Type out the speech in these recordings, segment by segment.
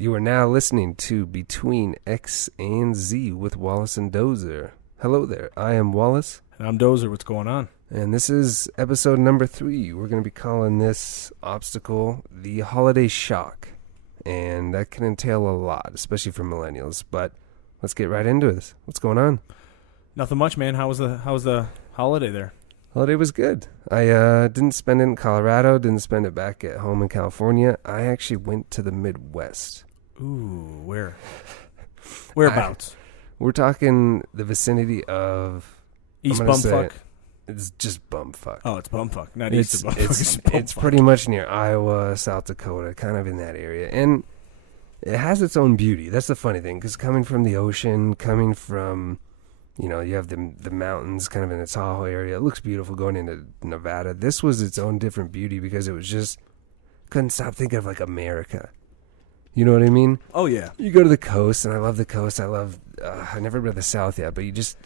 You are now listening to Between X and Z with Wallace and Dozer. Hello there, I am Wallace. And I'm Dozer. What's going on? And this is episode number 3. We're going to be calling this obstacle the holiday shock. And that can entail a lot, especially for millennials. But let's get right into this. What's going on? Nothing much, man. How was the holiday there? Holiday was good. I didn't spend it in Colorado, didn't spend it back at home in California. I actually went to the Midwest. Ooh, where? Whereabouts? We're talking the vicinity of East Bumfuck? It's just bumfuck. Oh, it's Bumfuck, not East of Bumfuck. It's pretty much near Iowa, South Dakota, kind of in that area. And it has its own beauty. That's the funny thing, because coming from the ocean, coming from, you know, you have the mountains kind of in the Tahoe area. It looks beautiful going into Nevada. This was its own different beauty because it was just, couldn't stop thinking of like America. You know what I mean? Oh, yeah. You go to the coast, and I love the coast. I've never been to the South yet, but you just,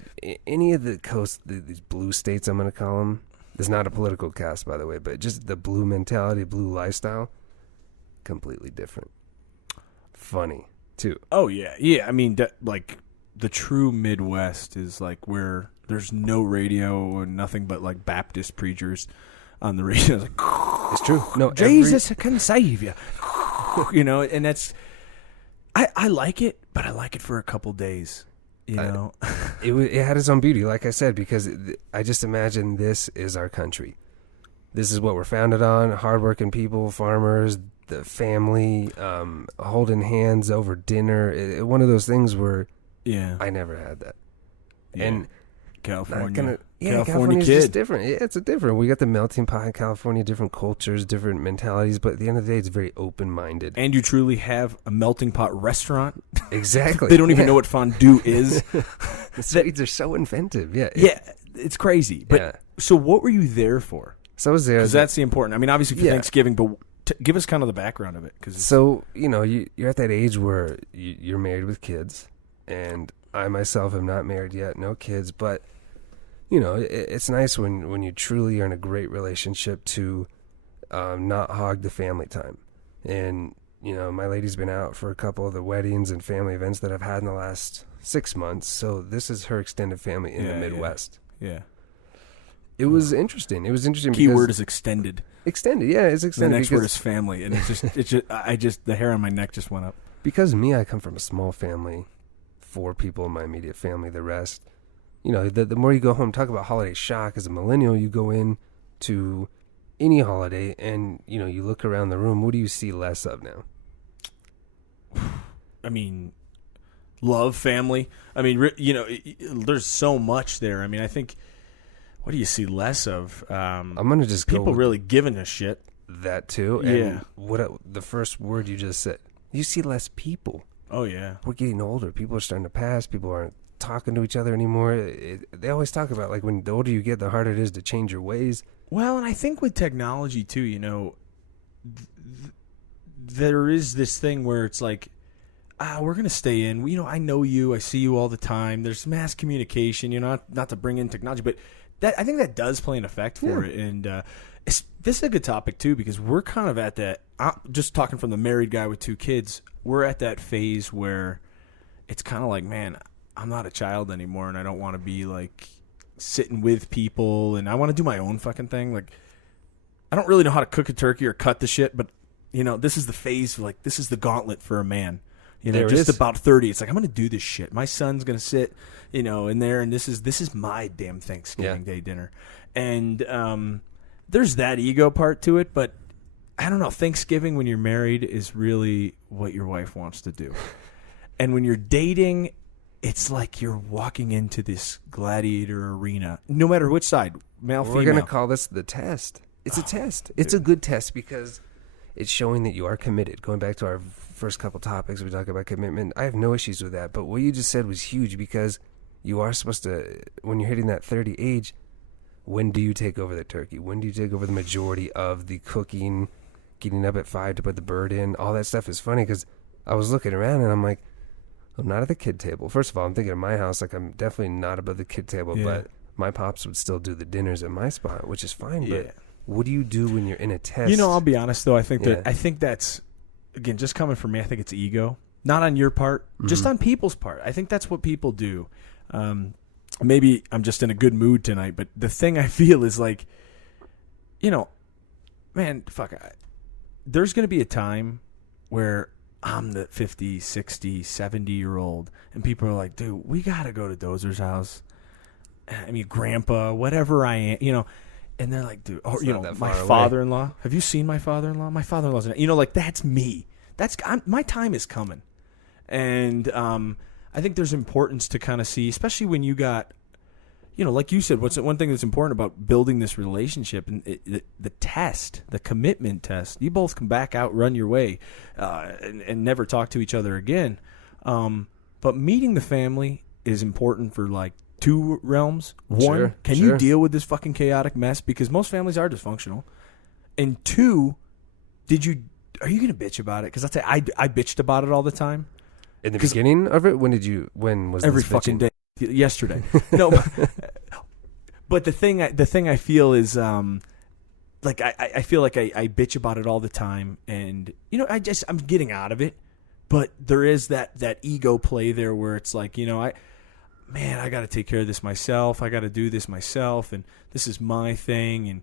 any of the coast, these blue states, I'm going to call them. It's not a political cast, by the way, but just the blue mentality, blue lifestyle, completely different. Funny, too. Oh, yeah. Yeah, I mean, like, the true Midwest is like where there's no radio and nothing but like Baptist preachers on the radio. It's, like, it's true. No, Jesus can save you. You know, and that's, I like it, but I like it for a couple days, you know. It had its own beauty, like I said, because I just imagine this is our country. This is what we're founded on, hardworking people, farmers, the family, holding hands over dinner. One of those things where I never had that. Yeah. And California California's kid. just different. Yeah, it's different. We got the melting pot in California, different cultures, different mentalities, but at the end of the day, it's very open-minded. And you truly have a melting pot restaurant. Exactly. They don't even know what fondue is. The Swedes are so inventive. Yeah. Yeah, it's crazy. But so what were you there for? So I was there. Because that's the important. I mean, obviously for Thanksgiving, but give us kind of the background of it. So, you know, you're at that age where you're married with kids, and I myself am not married yet, no kids, but you know, it's nice when you truly are in a great relationship to not hog the family time. And, you know, my lady's been out for a couple of the weddings and family events that I've had in the last 6 months. So this is her extended family in the Midwest. Yeah. It was interesting. It was interesting. Key word is extended. Extended, yeah, it's extended. The next word is family. And it's just, the hair on my neck just went up. Because of me, I come from a small family, 4 people in my immediate family, the rest. You know, the more you go home, talk about holiday shock. As a millennial, you go in to any holiday and, you know, you look around the room. What do you see less of now? I mean, love, family. I mean, you know, there's so much there. I mean, I think, what do you see less of? I'm going to just people go really giving a shit. That too. And the first word you just said, you see less people. Oh, yeah. We're getting older. People are starting to pass. People aren't talking to each other anymore. They always talk about, like, when the older you get, the harder it is to change your ways. Well, and I think with technology too, you know, there is this thing where it's like, we're gonna stay in. You know, I know you. I see you all the time. There's mass communication. You know, not to bring in technology, but I think that does play an effect for it. And this is a good topic too, because we're kind of at that. Just talking from the married guy with 2 kids, we're at that phase where it's kind of like, man, I'm not a child anymore, and I don't want to be like sitting with people, and I want to do my own fucking thing. Like, I don't really know how to cook a turkey or cut the shit, but you know, this is the phase. Like, this is the gauntlet for a man. You know, just about 30. It's like, I'm gonna do this shit. My son's gonna sit, you know, in there, and this is my damn Thanksgiving Day dinner. And there's that ego part to it, but I don't know. Thanksgiving when you're married is really what your wife wants to do, and when you're dating, it's like you're walking into this gladiator arena, no matter which side, male, female. We're going to call this the test. It's a test. Dude. It's a good test because it's showing that you are committed. Going back to our first couple topics, we talk about commitment. I have no issues with that. But what you just said was huge because you are supposed to, when you're hitting that 30 age, when do you take over the turkey? When do you take over the majority of the cooking, getting up at 5 to put the bird in? All that stuff is funny because I was looking around and I'm like, I'm not at the kid table. First of all, I'm thinking of my house, like I'm definitely not above the kid table, but my pops would still do the dinners at my spot, which is fine. But what do you do when you're in a test? You know, I'll be honest though. I think that's again, just coming from me, I think it's ego. Not on your part, just on people's part. I think that's what people do. Maybe I'm just in a good mood tonight, but the thing I feel is like, man, there's going to be a time where I'm the 50, 60, 70-year-old, and people are like, dude, we got to go to Dozer's house. I mean, grandpa, whatever I am, and they're like, dude, my father-in-law. Have you seen my father-in-law? My father-in-law's, that's me. My time is coming. And I think there's importance to kind of see, especially when you got, like you said, what's one thing that's important about building this relationship and the commitment test. You both can back out, run your way, and never talk to each other again. But meeting the family is important for like two realms. One, can you deal with this fucking chaotic mess? Because most families are dysfunctional. And two, are you going to bitch about it? Because I bitched about it all the time. In the beginning of it? When was every this fucking day? Yesterday. No, but the thing I feel is like I feel like I bitch about it all the time, and I'm getting out of it, but there is that ego play there where it's like, I got to take care of this myself. I got to do this myself, and this is my thing, and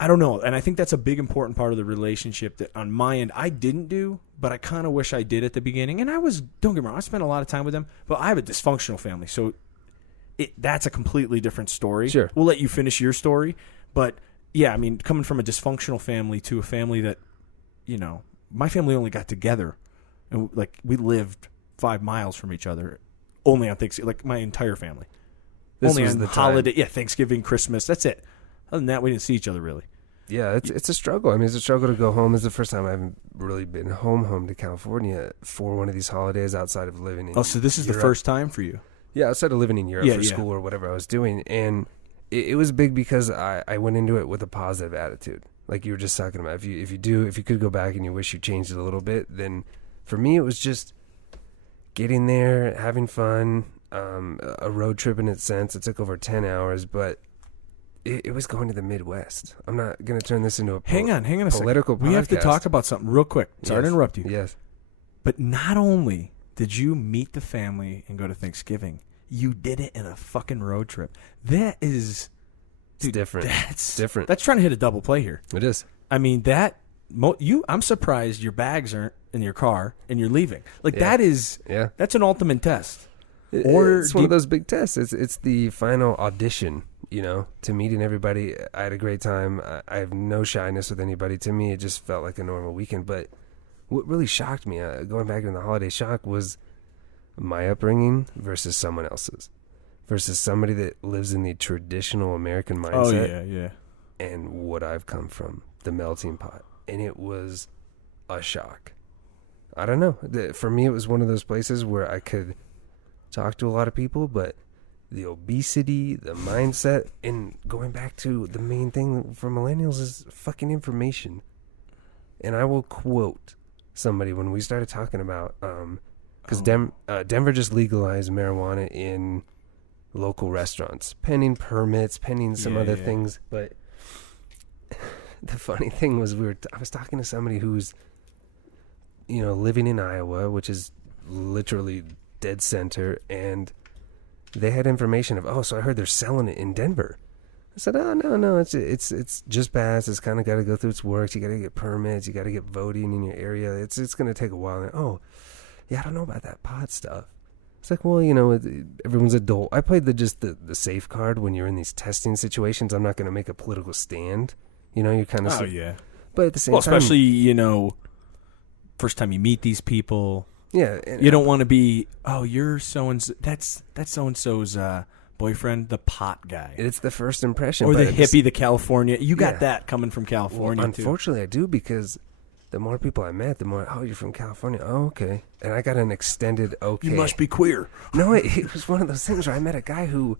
I don't know. And I think that's a big important part of the relationship that on my end I didn't do, but I kind of wish I did at the beginning. And don't get me wrong, I spent a lot of time with them, but I have a dysfunctional family, so that's a completely different story. Sure. We'll let you finish your story. But yeah, I mean, coming from a dysfunctional family to a family that, my family only got together and like we lived 5 miles from each other only on Thanksgiving, like my entire family. This only was on the holiday. time. Yeah, Thanksgiving, Christmas. That's it. Other than that, we didn't see each other really. Yeah, it's a struggle. I mean, it's a struggle to go home. It's the first time I haven't really been home to California for one of these holidays outside of living in so this is Europe. the first time for you? Yeah, outside of living in Europe for school or whatever I was doing. And it was big because I went into it with a positive attitude. Like you were just talking about. If you could go back and you wish you changed it a little bit, then for me it was just getting there, having fun, a road trip in its sense. It took over 10 hours, but it was going to the Midwest. I'm not going to turn this into a hang on a political second. We have to talk about something real quick. Sorry to interrupt you. Yes. But not only did you meet the family and go to Thanksgiving, you did it in a fucking road trip. That is... It's different. That's different. That's trying to hit a double play here. It is. I mean, I'm surprised your bags aren't in your car and you're leaving. Like that is... Yeah. That's an ultimate test. It's one of those big tests. It's the final audition, to meeting everybody. I had a great time. I have no shyness with anybody. To me, it just felt like a normal weekend. But what really shocked me, going back in the holiday shock, was my upbringing versus someone else's. Versus somebody that lives in the traditional American mindset. Oh, yeah. And what I've come from, the melting pot. And it was a shock. I don't know. For me, it was one of those places where I could talk to a lot of people, but the obesity, the mindset, and going back to the main thing for millennials is fucking information. And I will quote somebody when we started talking about, because Denver just legalized marijuana in local restaurants, pending permits, pending some other things. But the funny thing was I was talking to somebody who's, living in Iowa, which is literally dead center, and they had information of, so I heard they're selling it in Denver. I said, no, it's just passed. It's kind of got to go through its works. You got to get permits. You got to get voting in your area. It's going to take a while. And, I don't know about that pot stuff. It's like, well, everyone's adult. I played the safe card when you're in these testing situations. I'm not going to make a political stand. You're kind of... yeah. But at the same time... especially, first time you meet these people... Yeah. You don't want to be, you're so-and-so... That's so-and-so's boyfriend, the pot guy. It's the first impression. Or the hippie, the California... You got that coming from California, well, unfortunately, I do, because... The more people I met, the more, you're from California. Oh, okay. And I got an extended okay. You must be queer. No, it was one of those things where I met a guy who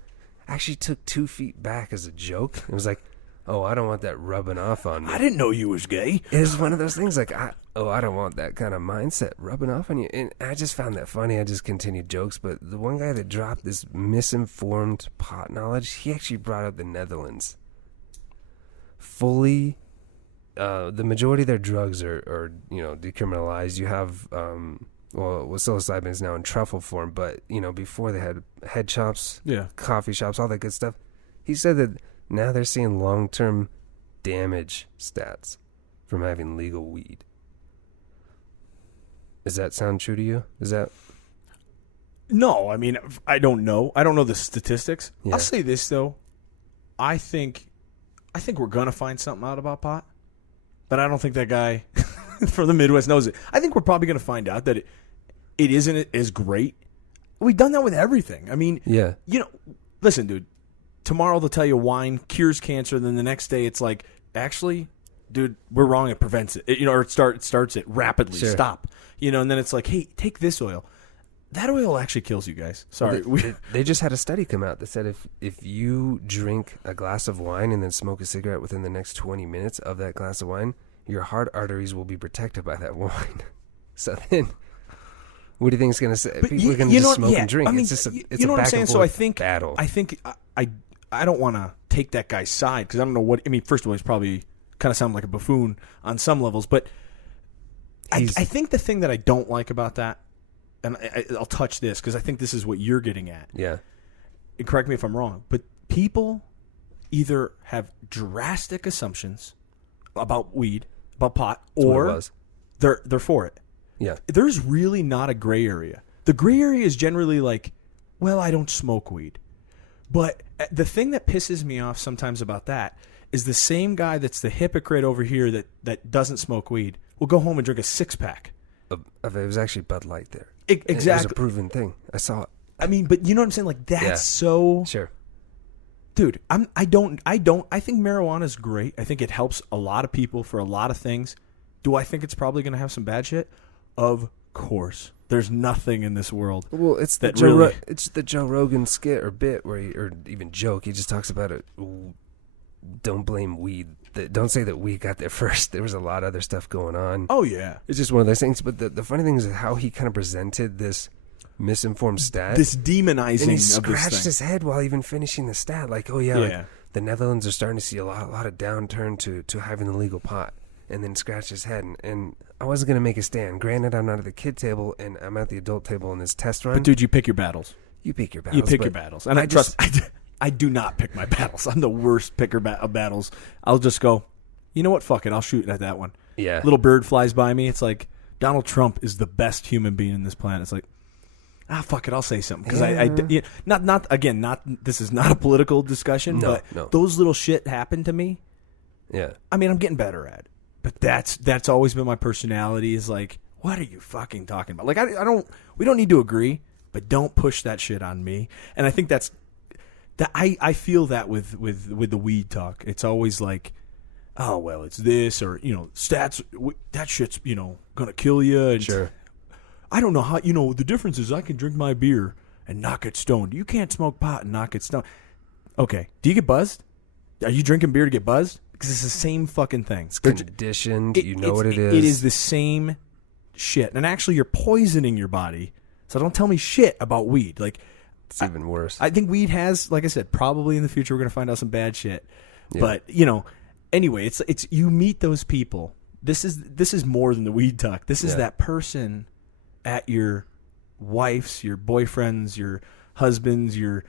actually took 2 feet back as a joke. It was like, I don't want that rubbing off on me. I didn't know you was gay. It was one of those things like, I don't want that kind of mindset rubbing off on you. And I just found that funny. I just continued jokes. But the one guy that dropped this misinformed pot knowledge, he actually brought up the Netherlands. Fully the majority of their drugs are decriminalized. You have psilocybin is now in truffle form, but before they had head shops, coffee shops, all that good stuff. He said that now they're seeing long-term damage stats from having legal weed. Does that sound true to you? Is that? No, I mean, I don't know. I don't know the statistics. Yeah. I'll say this though. I think we're gonna find something out about pot, but I don't think that guy from the Midwest knows it. I think we're probably gonna find out that it isn't as great. We've done that with everything. I mean, listen, dude. Tomorrow they'll tell you wine cures cancer, then the next day it's like, actually, dude, we're wrong. It prevents it. Or it starts it rapidly. Sure. Stop. And then it's like, hey, take this oil. That oil actually kills you guys. Sorry. They just had a study come out that said if you drink a glass of wine and then smoke a cigarette within the next 20 minutes of that glass of wine, your heart arteries will be protected by that wine. So then, what do you think it's going to say? People are going to just smoke and drink. I mean, it's just it's you know a what I'm back saying? and So forth battle. I don't want to take that guy's side because I don't know what. I mean, first of all, he's probably kind of sound like a buffoon on some levels, but I think the thing that I don't like about that, and I'll touch this because I think this is what you're getting at. Yeah. And correct me if I'm wrong, but people either have drastic assumptions about weed, about pot, or they're for it. Yeah. There's really not a gray area. The gray area is generally like, well, I don't smoke weed. But the thing that pisses me off sometimes about that is the same guy that's the hypocrite over here that doesn't smoke weed will go home and drink a 6-pack. It was actually Bud Light there. Exactly. It was a proven thing. I saw it. I mean, but you know what I'm saying? Like, that's so... Sure. Dude, I think marijuana is great. I think it helps a lot of people for a lot of things. Do I think it's probably going to have some bad shit? Of course. There's nothing in this world. Well, it's the Joe Rogan skit or bit or even joke. He just talks about it. Don't blame weed. Don't say that weed got there first. There was a lot of other stuff going on. Oh yeah, it's just one of those things. But the funny thing is how he kind of presented this misinformed stat, this demonizing, and he of scratched this thing. his head while even finishing the stat. Like, oh yeah, like, the Netherlands are starting to see a lot of downturn to having the legal pot. And then scratched his head, and I wasn't going to make a stand. Granted, I'm not at the kid table, and I'm at the adult table in this test run. But dude, you pick your battles. You pick your battles. You pick your battles. And I do not pick my battles. I'm the worst picker of battles. I'll just go, you know what, fuck it, I'll shoot at that one. Yeah. Little bird flies by me. It's like, Donald Trump is the best human being in this planet. It's like, fuck it, I'll say something. Because not this is not a political discussion, but those little shit happen to me. Yeah. I mean, I'm getting better at it. But that's always been my personality is like, what are you fucking talking about? Like, we don't need to agree, but don't push that shit on me. And I think I feel that with the weed talk. It's always like, oh, well, it's this or, stats, that shit's, going to kill you. And sure. I don't know how, the difference is I can drink my beer and not get stoned. You can't smoke pot and not get stoned. Okay. Do you get buzzed? Are you drinking beer to get buzzed? Because it's the same fucking thing. It's conditioned. You know what it is. It is the same shit. And actually, you're poisoning your body. So don't tell me shit about weed. Like, it's even worse. I think weed has, like I said, probably in the future we're going to find out some bad shit. Yeah. But, anyway, it's you meet those people. This is more than the weed talk. This is that person at your wife's, your boyfriend's, your husband's, your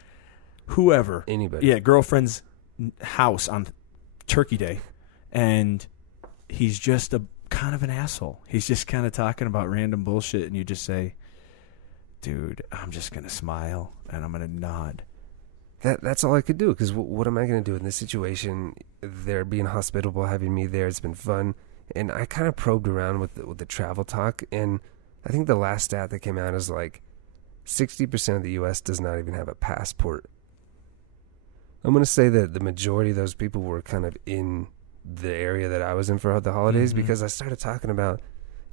whoever. Anybody. Yeah, girlfriend's house on Turkey Day, and he's just a kind of an asshole. He's just kind of talking about random bullshit, and you just say, dude, I'm just going to smile, and I'm going to nod. That's all I could do, because what am I going to do in this situation? They're being hospitable, having me there. It's been fun, and I kind of probed around with the travel talk, and I think the last stat that came out is like 60% of the U.S. does not even have a passport. I'm going to say that the majority of those people were kind of in the area that I was in for the holidays because I started talking about,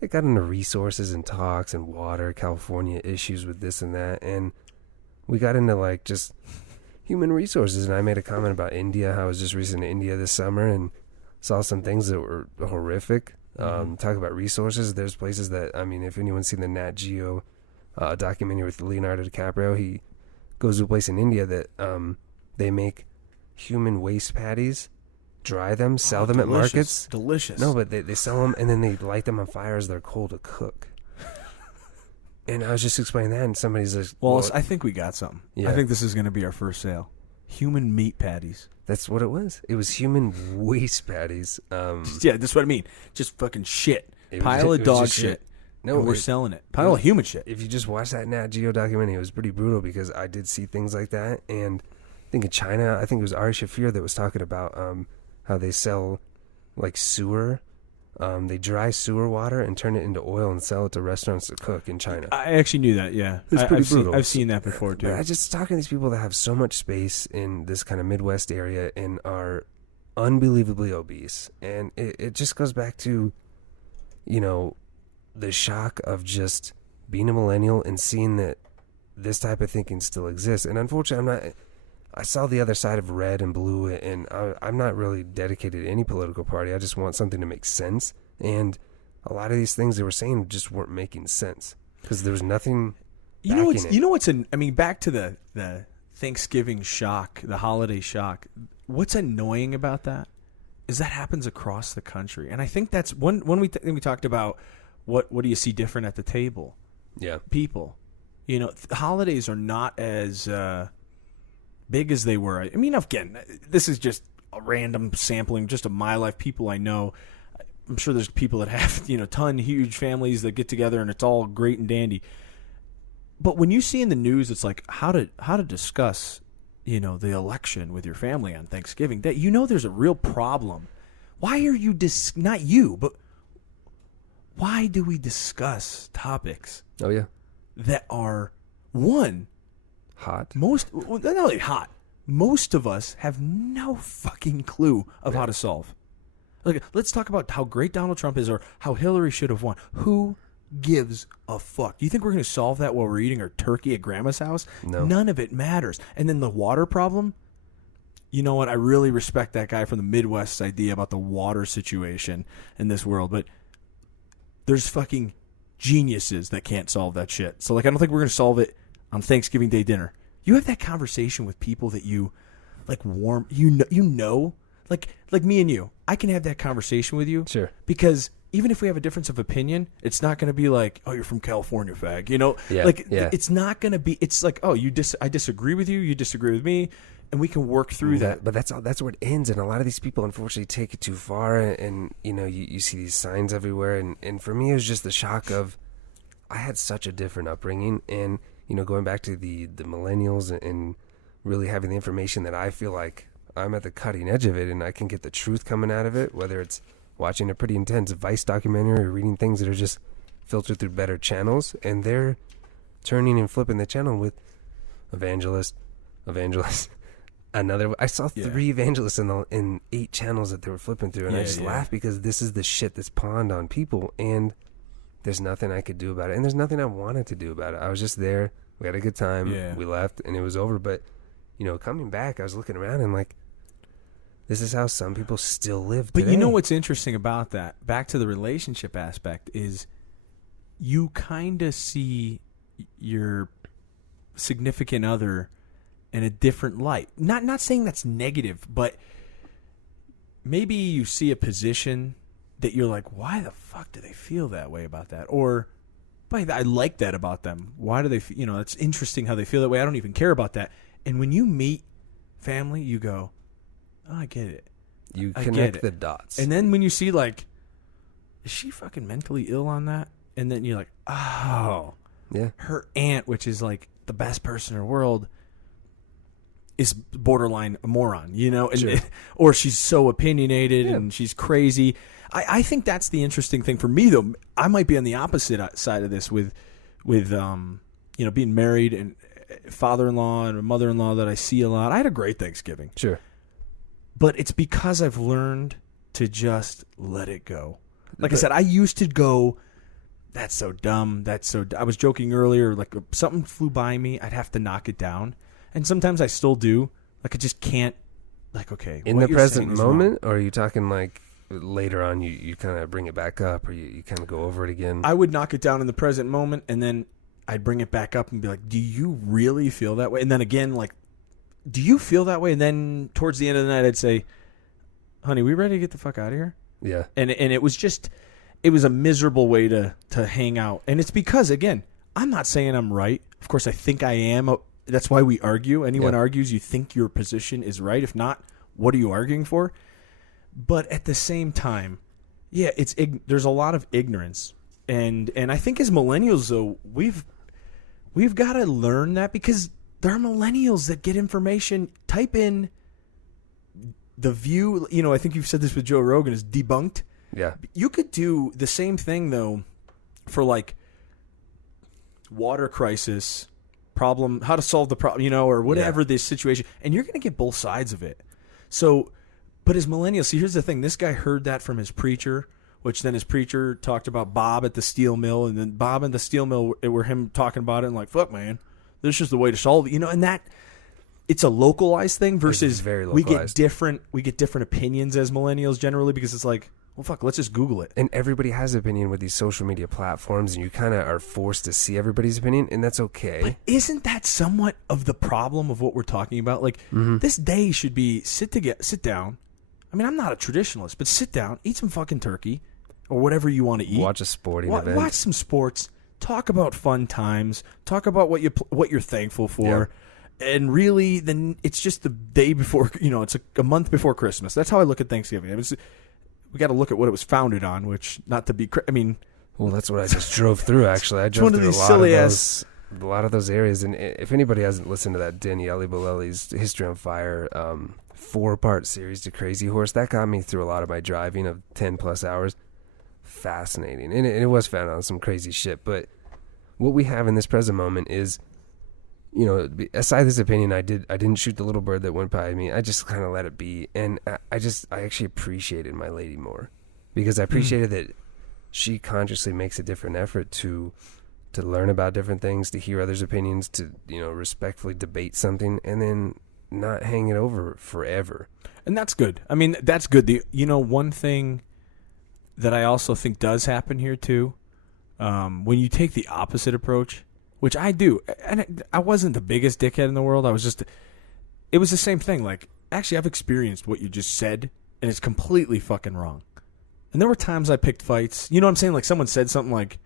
it got into resources and talks and water, California issues with this and that. And we got into like just human resources. And I made a comment about India, how I was just recently in India this summer and saw some things that were horrific. Talk about resources. There's places that, I mean, if anyone's seen the Nat Geo documentary with Leonardo DiCaprio, he goes to a place in India that... they make human waste patties dry them, sell them at markets. Delicious. No, but they sell them and then they light them on fire as they're cold to cook. And I was just explaining that, and somebody's like, Wallace, I think we got something. Yeah. I think this is going to be our first sale. Human meat patties. That's what it was. It was human waste patties. Yeah, that's what I mean. Just fucking shit. It Pile was of dog just shit. No, and we're selling it. Pile of human shit. If you just watch that Nat Geo documentary, it was pretty brutal because I did see things like that. And I think in China, I think it was Ari Shafir that was talking about how they sell like sewer. They dry sewer water and turn it into oil and sell it to restaurants to cook in China. I actually knew that, yeah. It's pretty brutal. I've seen that before, too. But I just talking to these people that have so much space in this kind of Midwest area and are unbelievably obese. And it just goes back to, you know, the shock of just being a millennial and seeing that this type of thinking still exists. And unfortunately, I saw the other side of red and blue, and I'm not really dedicated to any political party. I just want something to make sense. And a lot of these things they were saying just weren't making sense because there was nothing. You know what's I mean, back to the Thanksgiving shock, the holiday shock. What's annoying about that is that happens across the country, and I think that's when we talked about what do you see different at the table? Yeah, people. You know, holidays are not as big as they were. I mean, again, this is just a random sampling just of my life, people I know. I'm sure there's people that have, you know, huge families that get together and it's all great and dandy. But when you see in the news, it's like how to discuss, you know, the election with your family on Thanksgiving, that you know there's a real problem. Why are you not you, but why do we discuss topics? Oh yeah, that are one. Hot. Not only hot. Most of us have no fucking clue of how to solve. Look, let's talk about how great Donald Trump is or how Hillary should have won. Who gives a fuck? Do you think we're going to solve that while we're eating our turkey at Grandma's house? No. None of it matters. And then the water problem? You know what? I really respect that guy from the Midwest's idea about the water situation in this world. But there's fucking geniuses that can't solve that shit. So, like, I don't think we're going to solve it on Thanksgiving Day dinner. You have that conversation with people that you like like me and you. I can have that conversation with you. Sure. Because even if we have a difference of opinion, it's not going to be like, oh, you're from California, fag. You know, it's not going to be. It's like, oh, I disagree with you. You disagree with me, and we can work through that. But that's where it ends. And a lot of these people, unfortunately, take it too far. And you know, you see these signs everywhere. And for me, it was just the shock of I had such a different upbringing, and you know, going back to the millennials and really having the information that I feel like I'm at the cutting edge of it and I can get the truth coming out of it, whether it's watching a pretty intense Vice documentary or reading things that are just filtered through better channels, and they're turning and flipping the channel with evangelist, another. I saw 3 evangelists in 8 channels that they were flipping through, and I just laughed because this is the shit that's pawned on people, and there's nothing I could do about it, and there's nothing I wanted to do about it. I was just there. We had a good time. Yeah. We left, and it was over. But, you know, coming back, I was looking around and like, this is how some people still live today. But you know what's interesting about that, back to the relationship aspect, is you kind of see your significant other in a different light. Not saying that's negative, but maybe you see a position that you're like, why the fuck do they feel that way about that? Or, I like that about them. Why do they, it's interesting how they feel that way. I don't even care about that. And when you meet family, you go, oh, I get it. You connect the dots. And then when you see, like, is she fucking mentally ill on that? And then you're like, oh. Yeah. Her aunt, which is, like, the best person in the world, is borderline a moron, you know? And, sure. Or she's so opinionated and she's crazy. I think that's the interesting thing for me, though. I might be on the opposite side of this with being married and father-in-law and a mother-in-law that I see a lot. I had a great Thanksgiving. Sure. But it's because I've learned to just let it go. Like I said, I used to go, that's so dumb. I was joking earlier, like something flew by me, I'd have to knock it down. And sometimes I still do. Like I just can't, like, okay. In the present moment, or are you talking like later on you kind of bring it back up, or you kind of go over it again? I would knock it down in the present moment, and then I'd bring it back up and be like, do you really feel that way? And then again, like, do you feel that way? And then towards the end of the night, I'd say, honey, we ready to get the fuck out of here? Yeah. And it was just, it was a miserable way to hang out. And it's because, again, I'm not saying I'm right. Of course, I think I am. That's why we argue. Anyone argues, you think your position is right. If not, what are you arguing for? But at the same time, yeah, there's a lot of ignorance. And I think as millennials, though, we've got to learn that, because there are millennials that get information. Type in The View. You know, I think you've said this with Joe Rogan, is debunked. Yeah. You could do the same thing, though, for like water crisis problem, how to solve the problem, you know, or whatever this situation, and you're going to get both sides of it. So, but as millennials, see, here's the thing. This guy heard that from his preacher, which then his preacher talked about Bob at the steel mill, and then Bob and the steel mill were him talking about it and like, fuck, man, this is the way to solve it, you know. And that, it's a localized thing versus very we localized. get different opinions as millennials generally, because it's like, well, fuck, let's just Google it. And everybody has an opinion with these social media platforms, and you kind of are forced to see everybody's opinion, and that's okay. But isn't that somewhat of the problem of what we're talking about? Like, this day should be sit down. I mean, I'm not a traditionalist, but sit down, eat some fucking turkey, or whatever you want to eat. Watch a sporting event. Watch some sports. Talk about fun times. Talk about what you're thankful for. Yeah. And really, then it's just the day before. You know, it's a month before Christmas. That's how I look at Thanksgiving. We got to look at what it was founded on, which, not to be, well, that's what I just drove through. Actually, I drove one of through these a lot of those areas. And if anybody hasn't listened to that Daniele Bolelli's History on Fire 4-part series to Crazy Horse, that got me through a lot of my driving of 10+ hours. Fascinating, and it was founded on some crazy shit. But what we have in this present moment is, you know, aside this opinion, I didn't shoot the little bird that went by me. I just kind of let it be, and I actually appreciated my lady more, because I appreciated that she consciously makes a different effort to learn about different things, to hear others' opinions, to, you know, respectfully debate something, and then not hang it over forever. And that's good. I mean, that's good. One thing that I also think does happen here too, when you take the opposite approach, which I do, and I wasn't the biggest dickhead in the world. It was the same thing. Like, actually, I've experienced what you just said, and it's completely fucking wrong. And there were times I picked fights. You know what I'm saying? Like, someone said something like,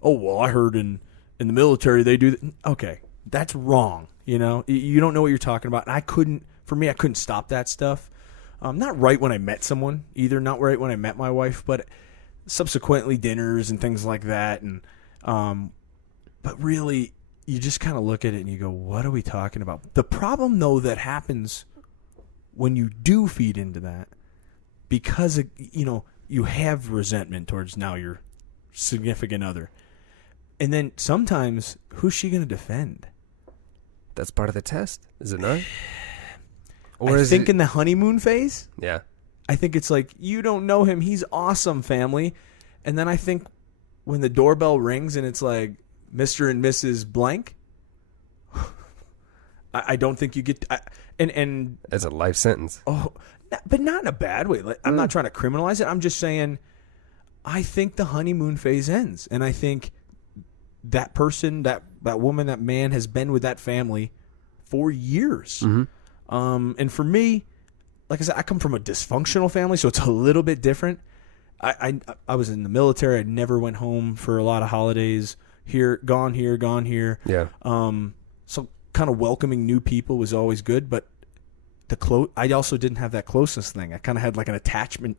"Oh, well, I heard in the military they do that." Okay, that's wrong. You know, you don't know what you're talking about. And I couldn't stop that stuff. Not right when I met someone either. Not right when I met my wife, but subsequently dinners and things like that. And but really, you just kind of look at it and you go, what are we talking about? The problem, though, that happens when you do feed into that, because, you know, you have resentment towards now your significant other. And then sometimes, who's she going to defend? That's part of the test, is it not? Or I think in the honeymoon phase, yeah, I think it's like, you don't know him, he's awesome, family. And then I think when the doorbell rings and it's like, Mr. and Mrs. Blank, I don't think you get and it's a life sentence. Oh, but not in a bad way. Like, I'm not trying to criminalize it. I'm just saying, I think the honeymoon phase ends, and I think that person, that woman, that man has been with that family for years. And for me, like I said, I come from a dysfunctional family, so it's a little bit different. I was in the military. I never went home for a lot of holidays. Gone here. Yeah. So kind of welcoming new people was always good, but I also didn't have that closeness thing. I kind of had like an attachment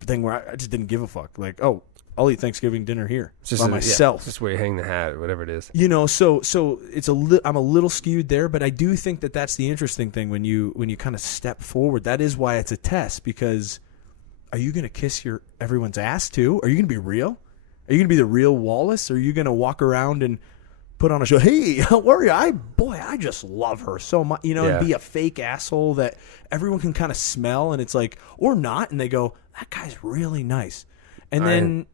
thing where I just didn't give a fuck. Like, oh, I'll eat Thanksgiving dinner here by myself. Yeah, just where you hang the hat, whatever it is. You know, so it's I'm a little skewed there, but I do think that that's the interesting thing when you kind of step forward. That is why it's a test, because are you going to kiss everyone's ass too? Are you going to be real? Are you going to be the real Wallace? Or are you going to walk around and put on a show? Hey, how are you? I just love her so much, you know, and be a fake asshole that everyone can kind of smell, and it's like, or not, and they go, that guy's really nice. And then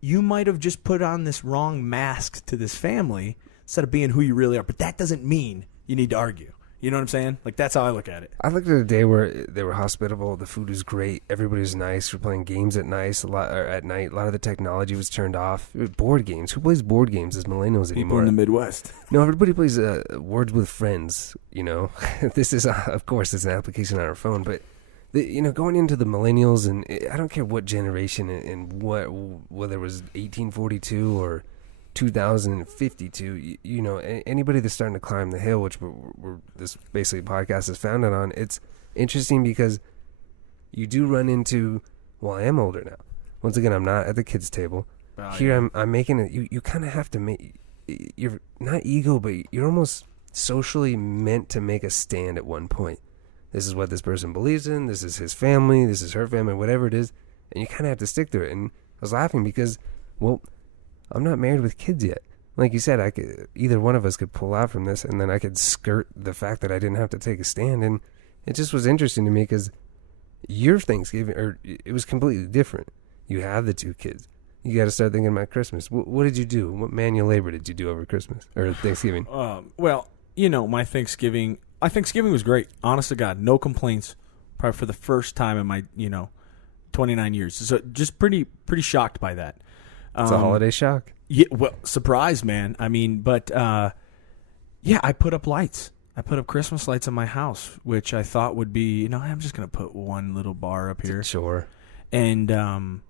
you might have just put on this wrong mask to this family instead of being who you really are. But that doesn't mean you need to argue. You know what I'm saying? Like, that's how I look at it. I looked at a day where they were hospitable. The food was great. Everybody was nice. We were playing games at night. A lot of the technology was turned off. It was board games. Who plays board games as millennials anymore? People in the Midwest. No, everybody plays Words with Friends. You know, this is, of course, it's an application on our phone, but Going into the millennials, and I don't care what generation and whether it was 1842 or 2052, anybody that's starting to climb the hill, which we're this basically podcast is founded on, it's interesting because you do run into, well, I am older now. Once again, I'm not at the kids' table. Here I'm making it, you kind of have to make, you're not ego, but you're almost socially meant to make a stand at one point. This is what this person believes in. This is his family. This is her family, whatever it is. And you kind of have to stick to it. And I was laughing because, well, I'm not married with kids yet. Like you said, either one of us could pull out from this, and then I could skirt the fact that I didn't have to take a stand. And it just was interesting to me because your Thanksgiving, it was completely different. You have the 2 kids. You got to start thinking about Christmas. What did you do? What manual labor did you do over Christmas or Thanksgiving? Well, my Thanksgiving was great. Honest to God, no complaints. Probably for the first time in my 29 years. So just pretty shocked by that. It's a holiday shock. Yeah, well, surprise, man. I mean, but I put up lights. I put up Christmas lights in my house, which I thought would be, I'm just gonna put one little bar up here. Sure. And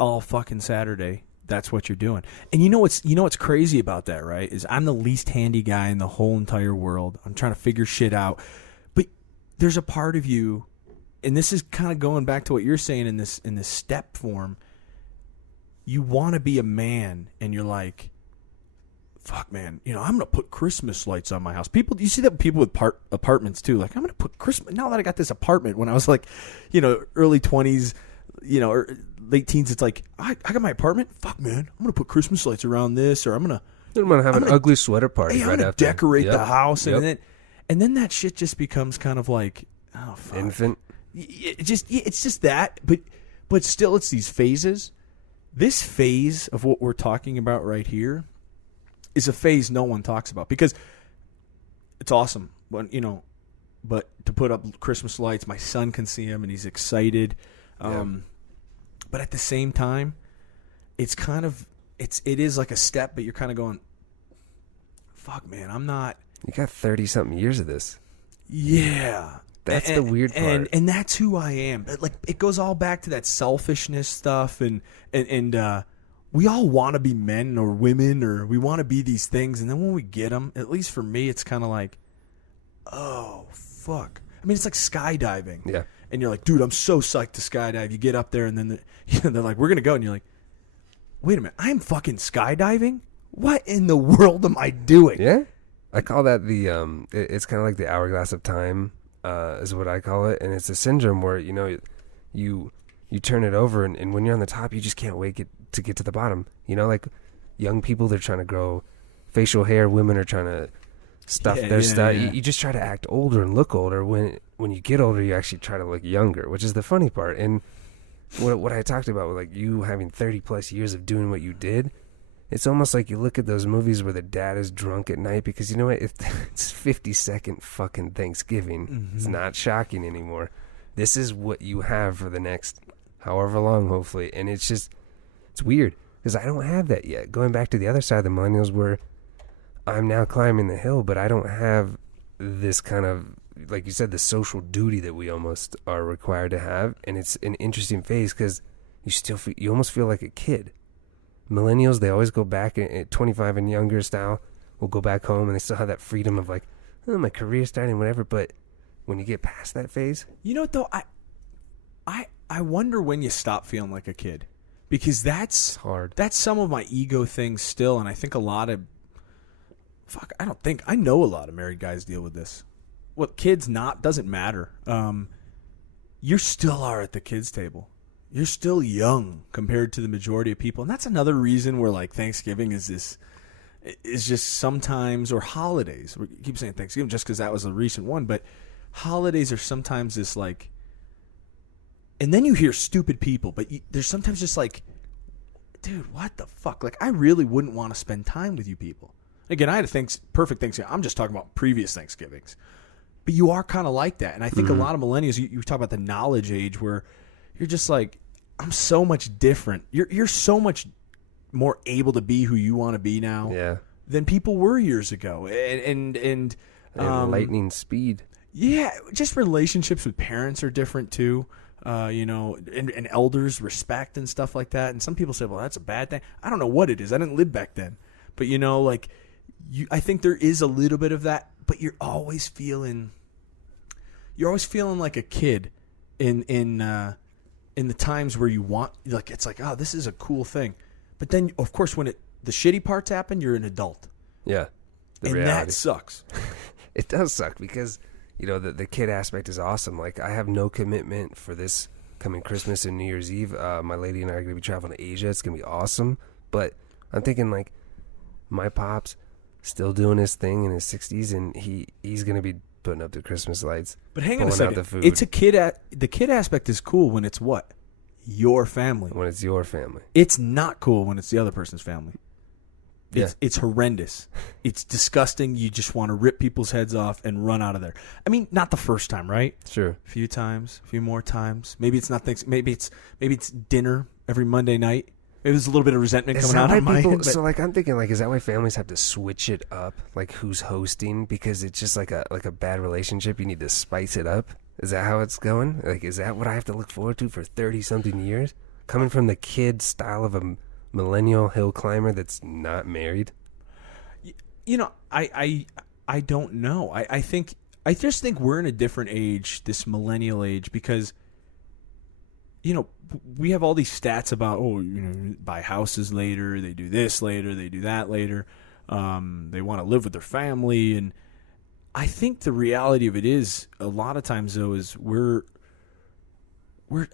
all fucking Saturday, that's what you're doing. And you know what's crazy about that, right? Is I'm the least handy guy in the whole entire world. I'm trying to figure shit out. But there's a part of you, and this is kind of going back to what you're saying in this step form. You want to be a man, and you're like, fuck, man, I'm going to put Christmas lights on my house. You see that with people with apartments too. Like, I'm going to put Christmas, now that I got this apartment, when I was like, early 20s, or late teens, it's like, I got my apartment. Fuck, man, I'm going to put Christmas lights around this, or I'm going to have an ugly sweater party right after. I'm going to decorate the house. And then that shit just becomes kind of like, oh, fuck. Infant. It's just that, but still it's these phases. This phase of what we're talking about right here is a phase no one talks about because it's awesome. But to put up Christmas lights, my son can see them and he's excited. But at the same time, it's kind of it is like a step, but you're kind of going, fuck, man, I'm not. You got 30-something years of this. Yeah. That's the weird part. And that's who I am. Like, it goes all back to that selfishness stuff, and we all want to be men or women, or we want to be these things, and then when we get them, at least for me, it's kind of like, oh, fuck. I mean, it's like skydiving. Yeah. And you're like, dude, I'm so psyched to skydive. You get up there, and then they're like, we're going to go, and you're like, wait a minute, I'm fucking skydiving? What in the world am I doing? Yeah. I call that it's kind of like the hourglass of time. Is what I call it, and it's a syndrome where you turn it over, and when you're on the top, you just can't wait to get to the bottom. Like young people, they're trying to grow facial hair. Women are trying to stuff their stuff. Yeah. You just try to act older and look older. When you get older, you actually try to look younger, which is the funny part. And what I talked about with like you having 30+ years of doing what you did. It's almost like you look at those movies where the dad is drunk at night because you know what? If it's 52nd fucking Thanksgiving, It's not shocking anymore. This is what you have for the next however long, hopefully. And it's weird because I don't have that yet. Going back to the other side of the millennials where I'm now climbing the hill, but I don't have this kind of, like you said, the social duty that we almost are required to have. And it's an interesting phase because you almost feel like a kid. Millennials, they always go back at 25 and younger style, will go back home and they still have that freedom of like, oh, my career's starting, whatever. But when you get past that phase, you know what though, I wonder when you stop feeling like a kid, because that's hard. That's some of my ego things still, and I think I know a lot of married guys deal with this. Well, kids doesn't matter. You still are at the kids table. You're still young compared to the majority of people. And that's another reason where like Thanksgiving is just sometimes, or holidays. We keep saying Thanksgiving just because that was a recent one, but holidays are sometimes this like, and then you hear stupid people, but there's sometimes just like, dude, what the fuck? Like, I really wouldn't want to spend time with you people. Again, I had a perfect Thanksgiving. I'm just talking about previous Thanksgivings. But you are kind of like that. And I think a lot of millennials, you talk about the knowledge age where you're just like, I'm so much different. You're so much more able to be who you want to be now than people were years ago. And lightning speed. Yeah, just relationships with parents are different too. And elders, respect and stuff like that. And some people say, well, that's a bad thing. I don't know what it is. I didn't live back then. But, I think there is a little bit of that. But you're always feeling like a kid in the times where you want, it's like, oh, this is a cool thing. But then, of course, when the shitty parts happen, you're an adult. Yeah. And reality. That sucks. It does suck because, the kid aspect is awesome. Like, I have no commitment for this coming Christmas and New Year's Eve. My lady and I are going to be traveling to Asia. It's going to be awesome. But I'm thinking, like, my pop's still doing his thing in his 60s, and he's going to be putting up the Christmas lights. But hang on a second. It's a kid. The kid aspect is cool when it's what? Your family. When it's your family. It's not cool when it's the other person's family. It's horrendous. It's disgusting. You just want to rip people's heads off and run out of there. I mean, not the first time, right? Sure. A few times, a few more times. Maybe it's not things. Maybe it's dinner every Monday night. Maybe there's a little bit of resentment coming out on my end. So, I'm thinking, is that why families have to switch it up? Like, who's hosting? Because it's just like a bad relationship. You need to spice it up. Is that how it's going? Like, is that what I have to look forward to for 30-something years? Coming from the kid style of a millennial hill climber that's not married? I don't know. I just think we're in a different age, this millennial age, because we have all these stats about buy houses later, they do this later, they do that later, they want to live with their family, and I think the reality of it is a lot of times though is we're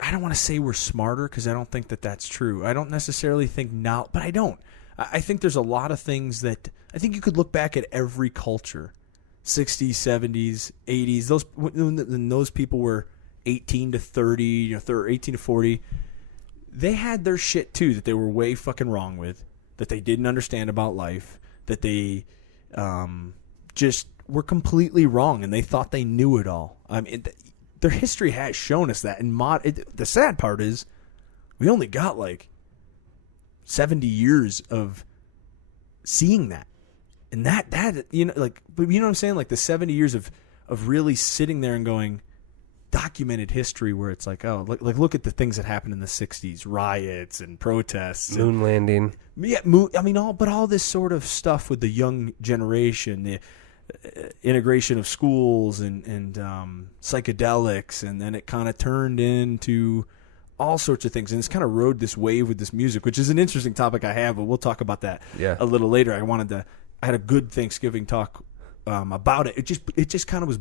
I don't want to say we're smarter because I don't think that that's true. I don't necessarily think now, but I don't. I think there's a lot of things that I think you could look back at every culture, 60s, 70s, 80s. Those people were 18 to 30, 18 to 40. They had their shit too that they were way fucking wrong with, that they didn't understand about life, that they just were completely wrong and they thought they knew it all. I mean, their history has shown us that. And the sad part is we only got 70 years of seeing that. And that but you know what I'm saying? Like the 70 years of really sitting there and going, documented history where it's like, oh, look at the things that happened in the 60s, riots and protests. Moon landing. Yeah, all this sort of stuff with the young generation, the integration of schools and psychedelics, and then it kind of turned into all sorts of things, and it's kind of rode this wave with this music, which is an interesting topic I have, but we'll talk about that a little later. I had a good Thanksgiving talk about it. It just kind of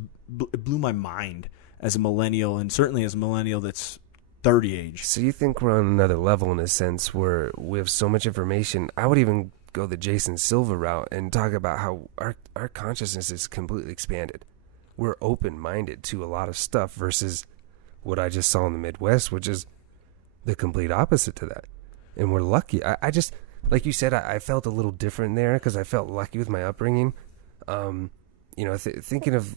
it blew my mind as a millennial, and certainly as a millennial that's 30 age. So you think we're on another level in a sense where we have so much information. I would even go the Jason Silva route and talk about how our consciousness is completely expanded. We're open-minded to a lot of stuff versus what I just saw in the Midwest, which is the complete opposite to that. And we're lucky. I just, like you said, I felt a little different there because I felt lucky with my upbringing. Thinking of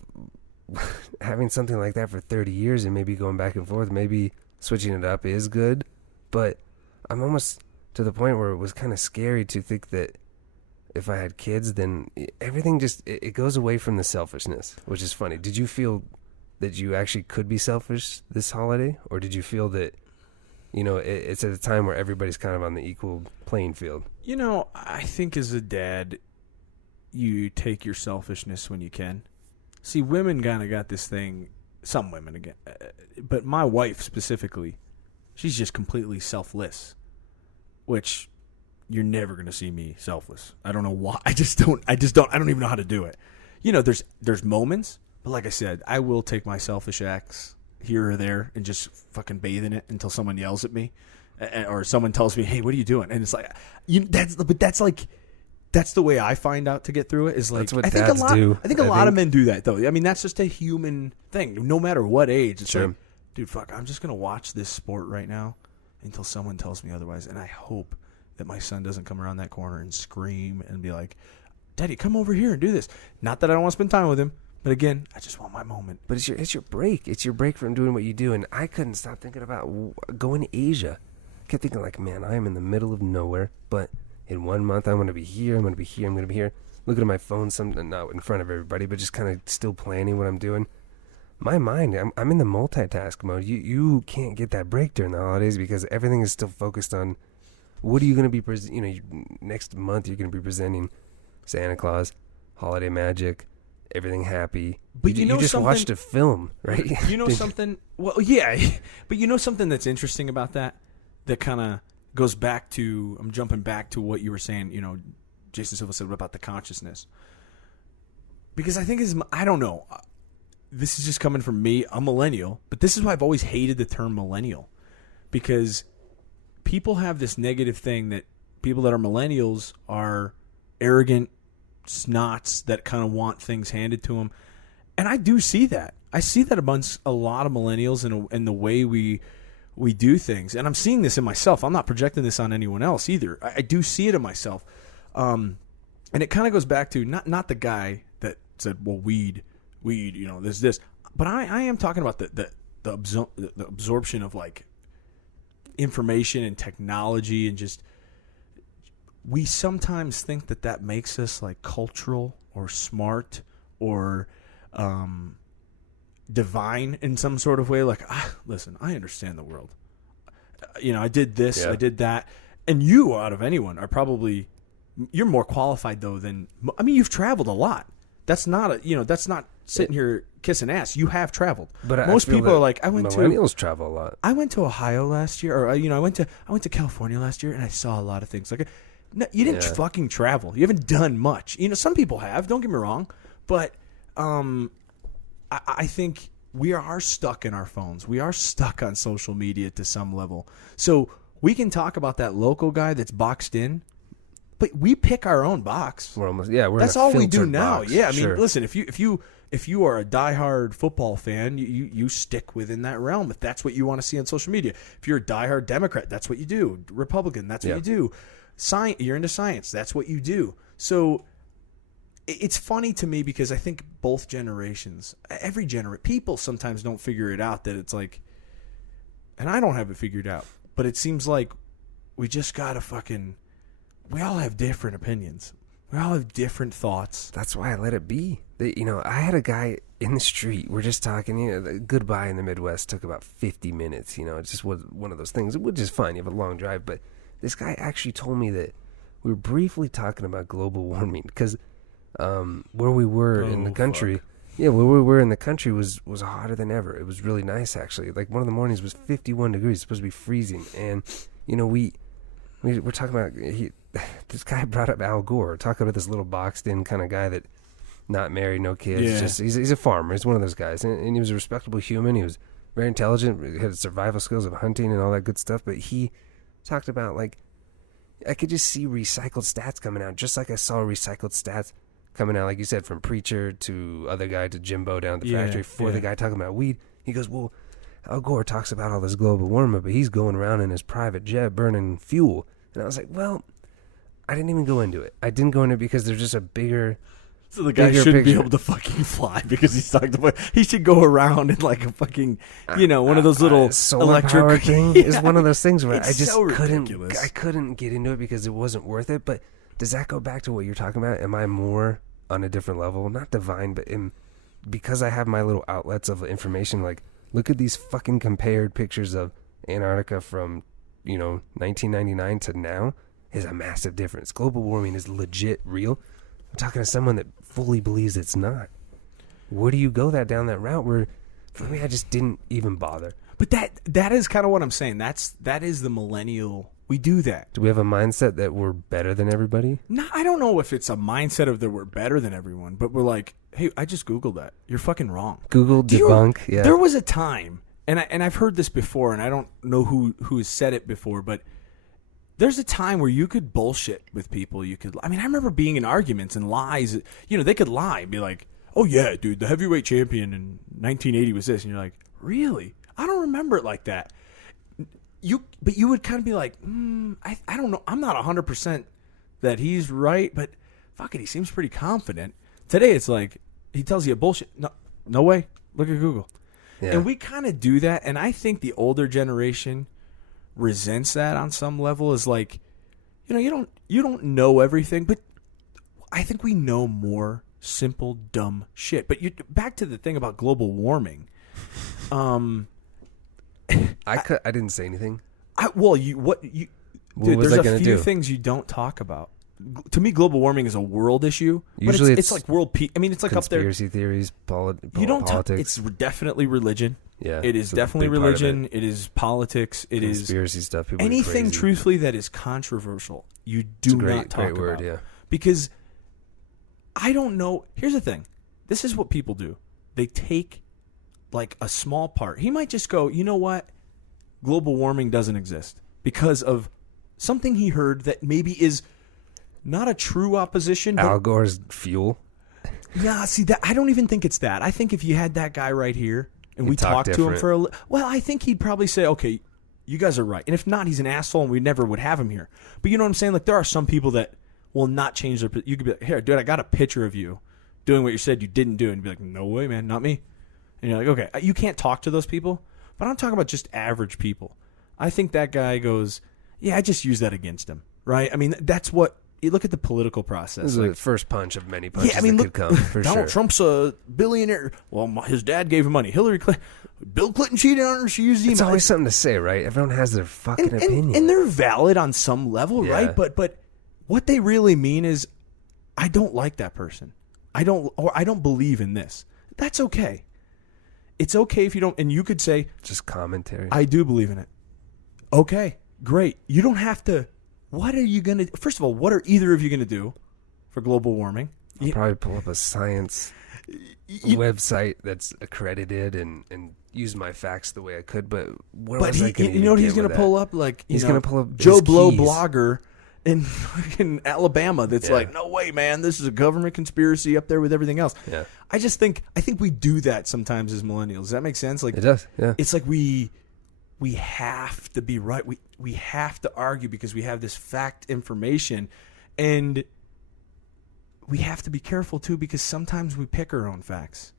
having something like that for 30 years and maybe going back and forth, maybe switching it up is good. But I'm almost to the point where it was kind of scary to think that if I had kids, then everything just, it goes away from the selfishness, which is funny. Did you feel that you actually could be selfish this holiday? Or did you feel that, it's at a time where everybody's kind of on the equal playing field? I think as a dad, you take your selfishness when you can. See, women kind of got this thing, some women again, but my wife specifically, she's just completely selfless, which you're never going to see me selfless. I don't know why. I don't even know how to do it. There's moments, but like I said, I will take my selfish acts here or there and just fucking bathe in it until someone yells at me or someone tells me, hey, what are you doing? And it's like, that's the way I find out to get through it. Is like, that's what dads do. I think a lot of men do that, though. I mean, that's just a human thing. No matter what age, it's like, dude, fuck, I'm just gonna watch this sport right now until someone tells me otherwise. And I hope that my son doesn't come around that corner and scream and be like, Daddy, come over here and do this. Not that I don't want to spend time with him, but again, I just want my moment. But it's your break. It's your break from doing what you do. And I couldn't stop thinking about going to Asia. I kept thinking like, man, I am in the middle of nowhere, but in 1 month, I'm going to be here, I'm going to be here, I'm going to be here. Looking at my phone, not in front of everybody, but just kind of still planning what I'm doing. my mind, I'm in the multitask mode. You can't get that break during the holidays because everything is still focused on what are you going to be next month you're going to be presenting Santa Claus, holiday magic, everything happy. But you just watched a film, right? You know something? Well, yeah, but you know something that's interesting about that kind of goes back to, I'm jumping back to what you were saying, Jason Silva said about the consciousness. Because I think I don't know. This is just coming from me. I'm millennial, but this is why I've always hated the term millennial. Because people have this negative thing that people that are millennials are arrogant snots that kind of want things handed to them. And I do see that. I see that amongst a lot of millennials in the way we do things. And I'm seeing this in myself. I'm not projecting this on anyone else either. I do see it in myself. And it kind of goes back to not the guy that said, well, weed, this. But I am talking about the absorption of like information and technology, and just we sometimes think that makes us like cultural or smart or divine in some sort of way. Like, listen, I understand the world. I did this, I did that, and you, out of anyone, are probably you're more qualified though than you've traveled a lot. That's not that's not sitting here kissing ass. You have traveled. But most people are like, millennials travel a lot. I went to Ohio last year, or I went to California last year, and I saw a lot of things. Like, no, you didn't fucking travel. You haven't done much. Some people have. Don't get me wrong, but I think we are stuck in our phones. We are stuck on social media to some level. So we can talk about that local guy that's boxed in, but we pick our own box. We're almost that's all we do now. Box. Yeah, Sure. Listen, if you are a diehard football fan, you stick within that realm. If that's what you want to see on social media. If you're a diehard Democrat, that's what you do. Republican, that's what you do. You're into science, that's what you do. So it's funny to me because I think both generations, people sometimes don't figure it out, that it's like, and I don't have it figured out, but it seems like we just gotta we all have different opinions. We all have different thoughts. That's why I let it be. I had a guy in the street. We're just talking. The goodbye in the Midwest took about 50 minutes. It just was one of those things, which is fine. You have a long drive. But this guy actually told me that we were briefly talking about global warming because where we were in the country, where we were in the country was hotter than ever. It was really nice, actually. Like, one of the mornings was 51 degrees. It's supposed to be freezing. And, we're talking about this guy brought up Al Gore, talking about this little boxed-in kind of guy that not married, no kids. Yeah. He's a farmer. He's one of those guys. And he was a respectable human. He was very intelligent. He had survival skills of hunting and all that good stuff. But he talked about, like, I could just see recycled stats coming out, just like I saw recycled stats coming out, like you said, from Preacher to other guy to Jimbo down at the factory for the guy talking about weed. He goes, well, Al Gore talks about all this global warming, but he's going around in his private jet burning fuel. And I was like, well, I didn't even go into it. I didn't go into it because there's just a bigger... So the guy shouldn't be able to fucking fly because he's talking about... He should go around in like a fucking, one of those little solar electric... power thing is one of those things where I just so couldn't get into it because it wasn't worth it. But does that go back to what you're talking about? Am I more on a different level? Not divine, but because I have my little outlets of information, like, look at these fucking compared pictures of Antarctica from, 1999 to now is a massive difference. Global warming is legit real. I'm talking to someone that fully believes it's not. Where do you go down that route where, for me, I just didn't even bother? But that is kind of what I'm saying. That is the millennial. We do that. Do we have a mindset that we're better than everybody? No, I don't know if it's a mindset of that we're better than everyone, but we're like, hey, I just Googled that. You're fucking wrong. Google debunk. Yeah. There was a time, and I've heard this before, and I don't know who has said it before, but there's a time where you could bullshit with people. I remember being in arguments and lies. They could lie and be like, oh yeah, dude, the heavyweight champion in 1980 was this, and you're like, really? I don't remember it like that. But you would kind of be like, I don't know. I'm not 100% that he's right, but fuck it, he seems pretty confident. Today it's like he tells you a bullshit. No way. Look at Google. Yeah. And we kind of do that, and I think the older generation resents that on some level. Is like, you don't know everything, but I think we know more simple, dumb shit. But you back to the thing about global warming. I didn't say anything. Dude, was there's I a gonna few do? things you don't talk about. To me, global warming is a world issue. Usually but it's like world peace. I mean, it's like up there. Conspiracy theories, You don't talk. politics. It's definitely religion. Yeah, It is it's a definitely big part of religion. It is politics. It is conspiracy stuff. People get anything crazy. truthfully that is controversial. You It's do a great, not talk great word. about Yeah, because I don't know. Here's the thing. This is what people do. They take like a small part. He might just go, you know what? Global warming doesn't exist because of something he heard that maybe is not a true opposition. But Al Gore's fuel. yeah, see that I don't even think it's that. I think if you had that guy right here and He'd we talk talked to him different. well, I think he'd probably say, okay, you guys are right. And if not, he's an asshole and we never would have him here. But you know what I'm saying? Like there are some people that will not change their. You could be like, here, dude, I got a picture of you doing what you said you didn't do, and you'd be like, no way, man, not me. And you're like, okay, you can't talk to those people. But I'm talking about just average people. I think that guy goes, yeah, I just use that against him, right? I mean, that's what you look at the political process. This is Like, the first punch of many punches yeah, I mean, that look, could come for Donald sure. Trump's a billionaire. Well, his dad gave him money. Hillary Clinton, Bill Clinton cheated on her. She used email. It's always something to say, right? Everyone has their fucking opinion. and they're valid on some level, Yeah. right? But what they really mean is, I don't like that person. I don't believe in this. That's okay. It's okay if you don't. And you could say, Just commentary. I do believe in it. Okay, great. You don't have to. What are you gonna? First of all, what are either of you gonna do for global warming? I'll probably pull up a science website that's accredited and use my facts the way I could. But where was I going to you know what he's gonna pull up? Like He's gonna pull up Joe his Blow keys. blogger in fucking Alabama. That's Yeah. like, no way, man. This is a government conspiracy up there with everything else. Yeah. I think we do that sometimes as millennials. Does that make sense? Like It does. Yeah. it's like we have to be right. We have to argue because we have this fact information, and we have to be careful too because sometimes we pick our own facts.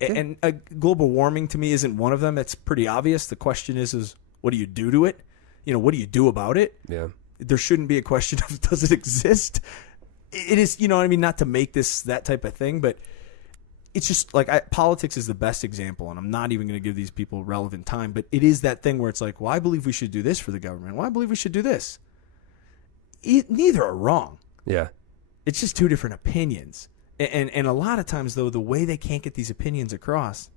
And global warming to me isn't one of them. It's pretty obvious. The question is what do you do to it? You know, what do you do about it? Yeah. There shouldn't be a question of does it exist? It is, you know what I mean? Not to make this that type of thing, but it's just like politics is the best example, and I'm not even going to give these people relevant time, but it is that thing where it's like, well, I believe we should do this for the government. Well, I believe we should do this. Neither are wrong. Yeah. It's just two different opinions. And a lot of times, though, the way they can't get these opinions across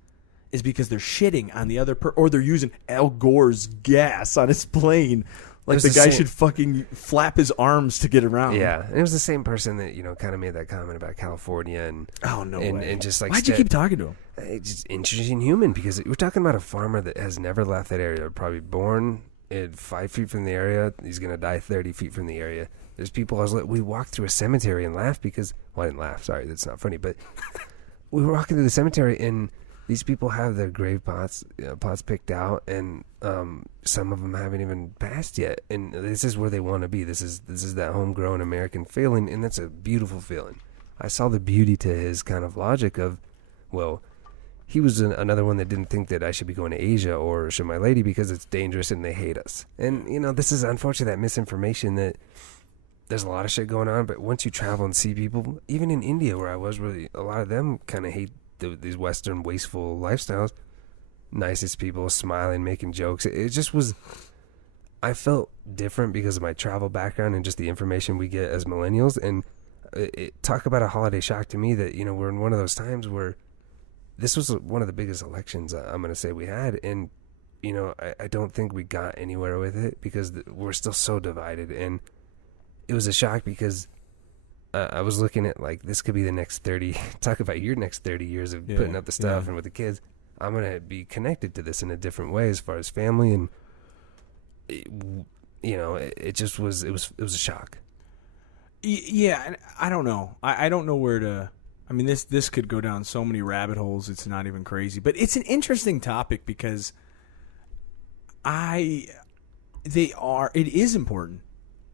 is because they're shitting on the other or they're using Al Gore's gas on his plane. Like There's the the guy same- should fucking flap his arms to get around. Yeah. And it was the same person that, kind of made that comment about California and Oh, no way. and just like Why'd you keep talking to him? It's just interesting human because we're talking about a farmer that has never left that area. Probably born at 5 feet from the area. He's going to die 30 feet from the area. There's people we walked through a cemetery and laughed because, well, I didn't laugh. Sorry, that's not funny. But we were walking through the cemetery and these people have their grave plots picked out, and some of them haven't even passed yet. And this is where they want to be. This is that homegrown American feeling, and that's a beautiful feeling. I saw the beauty to his kind of logic of, well, he was another one that didn't think that I should be going to Asia or should my lady because it's dangerous and they hate us. And, this is unfortunate, that misinformation that there's a lot of shit going on, but once you travel and see people, even in India where I was, where a lot of them kind of hate these Western wasteful lifestyles, nicest people, smiling, making jokes. It just was, I felt different because of my travel background and just the information we get as millennials. And talk about a holiday shock to me that, we're in one of those times where this was one of the biggest elections I'm going to say we had. And, I don't think we got anywhere with it because we're still so divided. And it was a shock because I was looking at like this could be the next 30. Talk about your next 30 years of putting up the stuff and with the kids. I'm gonna be connected to this in a different way as far as family and it just was it was a shock. Yeah, and I don't know. I don't know where to. I mean, this could go down so many rabbit holes. It's not even crazy, but it's an interesting topic because it is important.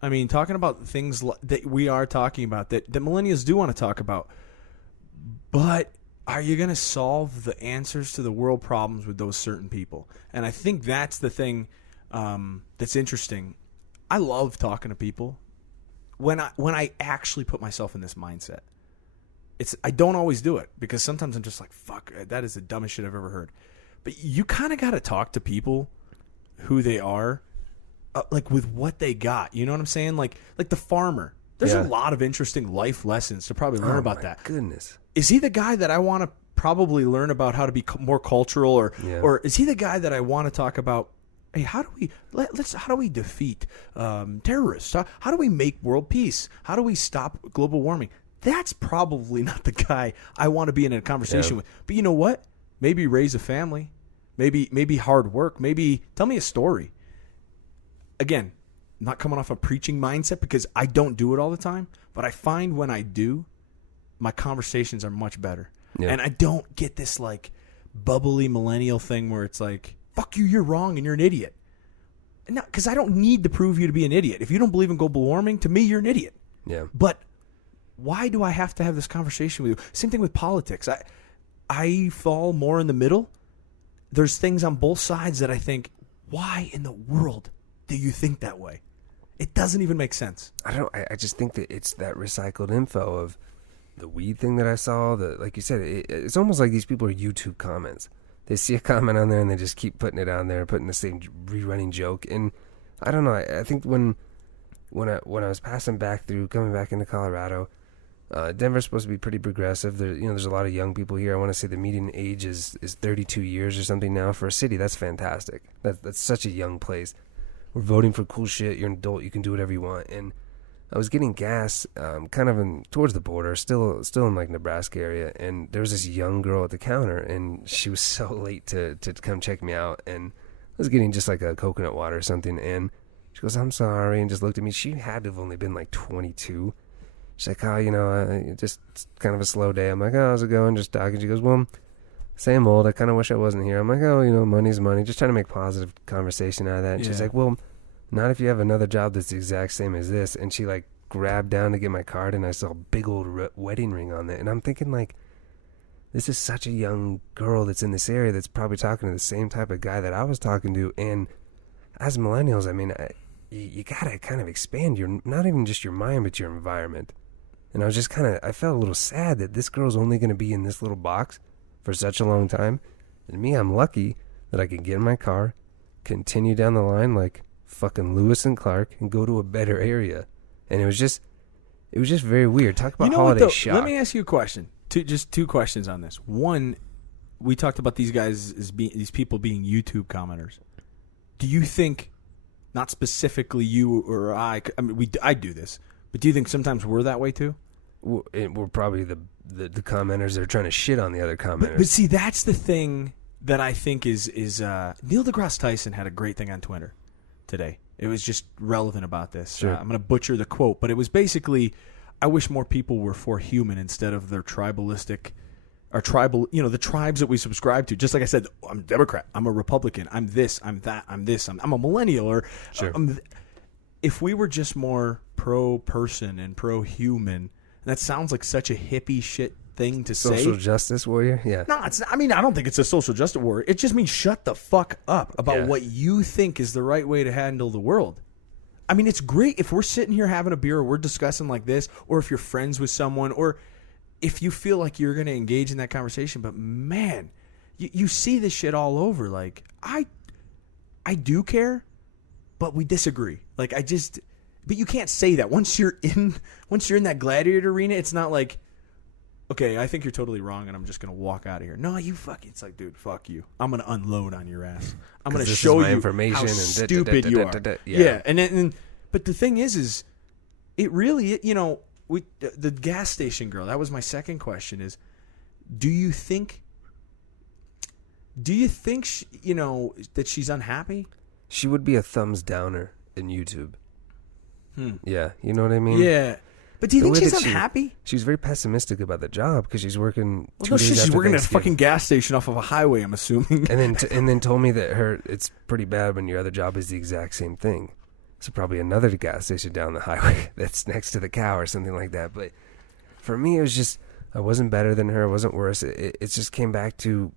I mean, talking about things that we are talking about that millennials do want to talk about, but are you going to solve the answers to the world problems with those certain people? And I think that's the thing that's interesting. I love talking to people when I actually put myself in this mindset. I don't always do it because sometimes I'm just like, fuck, that is the dumbest shit I've ever heard. But you kind of got to talk to people who they are, like with what they got. You know what I'm saying? Like the farmer. There's a lot of interesting life lessons to probably learn about that. Goodness. Is he the guy that I want to probably learn about how to be more cultural, or is he the guy that I want to talk about? Hey, how do we defeat terrorists? How do we make world peace? How do we stop global warming? That's probably not the guy I want to be in a conversation with. But you know what? Maybe raise a family. Maybe hard work. Maybe tell me a story. Again, not coming off a preaching mindset because I don't do it all the time, but I find when I do, my conversations are much better. Yeah. And I don't get this like bubbly millennial thing where it's like, fuck you, you're wrong and you're an idiot. No, because I don't need to prove you to be an idiot. If you don't believe in global warming, to me, you're an idiot. Yeah. But why do I have to have this conversation with you? Same thing with politics. I fall more in the middle. There's things on both sides that I think, why in the world do you think that way? It doesn't even make sense. I just think that it's that recycled info of the weed thing that I saw. Like you said, it's almost like these people are YouTube comments. They see a comment on there and they just keep putting it on there, putting the same rerunning joke. And I don't know. I think when I was passing back through, coming back into Colorado, Denver's supposed to be pretty progressive. There's a lot of young people here. I want to say the median age is 32 years or something now for a city. That's fantastic. That's such a young place. We're voting for cool shit. You're an adult. You can do whatever you want. And I was getting gas, kind of towards the border, still in like Nebraska area. And there was this young girl at the counter, and she was so late to come check me out. And I was getting just like a coconut water or something. And she goes, "I'm sorry," and just looked at me. She had to have only been like 22. She's like, "Oh, just kind of a slow day." I'm like, "Oh, how's it going?" Just talking. She goes, "Well, same old. I kind of wish I wasn't here." I'm like, "Oh, money's money." Just trying to make positive conversation out of that. And she's like, "Well, not if you have another job that's the exact same as this." And she like grabbed down to get my card, and I saw a big old wedding ring on it. And I'm thinking like, this is such a young girl that's in this area that's probably talking to the same type of guy that I was talking to. And as millennials, I mean, you gotta kind of expand not even just your mind, but your environment. And I was just I felt a little sad that this girl's only going to be in this little box for such a long time. And me, I'm lucky that I can get in my car, continue down the line like fucking Lewis and Clark, and go to a better area. And it was just very weird. Talk about holiday shock. Let me ask you a question. Just two questions on this. One, we talked about these guys these people being YouTube commenters. Do you think, not specifically you or I mean, I do this, but do you think sometimes we're that way too? We're probably the commenters that are trying to shit on the other commenters. But see, that's the thing that I think is Neil deGrasse Tyson had a great thing on Twitter today. It was just relevant about this. Sure. I'm going to butcher the quote, but it was basically, I wish more people were for human instead of their tribalistic, or tribal, the tribes that we subscribe to. Just like I said, I'm a Democrat, I'm a Republican, I'm this, I'm that, I'm this, I'm a millennial, or sure. If we were just more pro-person and pro-human, that sounds like such a hippie shit thing to say. Social justice warrior? Yeah. No, I don't think it's a social justice warrior. It just means shut the fuck up about what you think is the right way to handle the world. I mean, it's great if we're sitting here having a beer or we're discussing like this, or if you're friends with someone, or if you feel like you're going to engage in that conversation. But man, you see this shit all over. Like, I do care, but we disagree. Like, but you can't say that. Once you're in that gladiator arena, it's not like, okay, I think you're totally wrong, and I'm just gonna walk out of here. No, it's like, dude, fuck you. I'm gonna unload on your ass. I'm gonna show you information how and stupid you are. Yeah, and but the thing is it really, the gas station girl. That was my second question. Is, do you think she, that she's unhappy? She would be a thumbs downer in YouTube. Yeah, you know what I mean? Yeah. But do you think she's unhappy? She's very pessimistic about the job because she's working 2 no, days she's after working at a Thanksgiving. fucking gas station off of a highway, I'm assuming. And then told me that it's pretty bad when your other job is the exact same thing. So probably another gas station down the highway that's next to the cow or something like that. But for me, it was just, I wasn't better than her. I wasn't worse. It just came back to,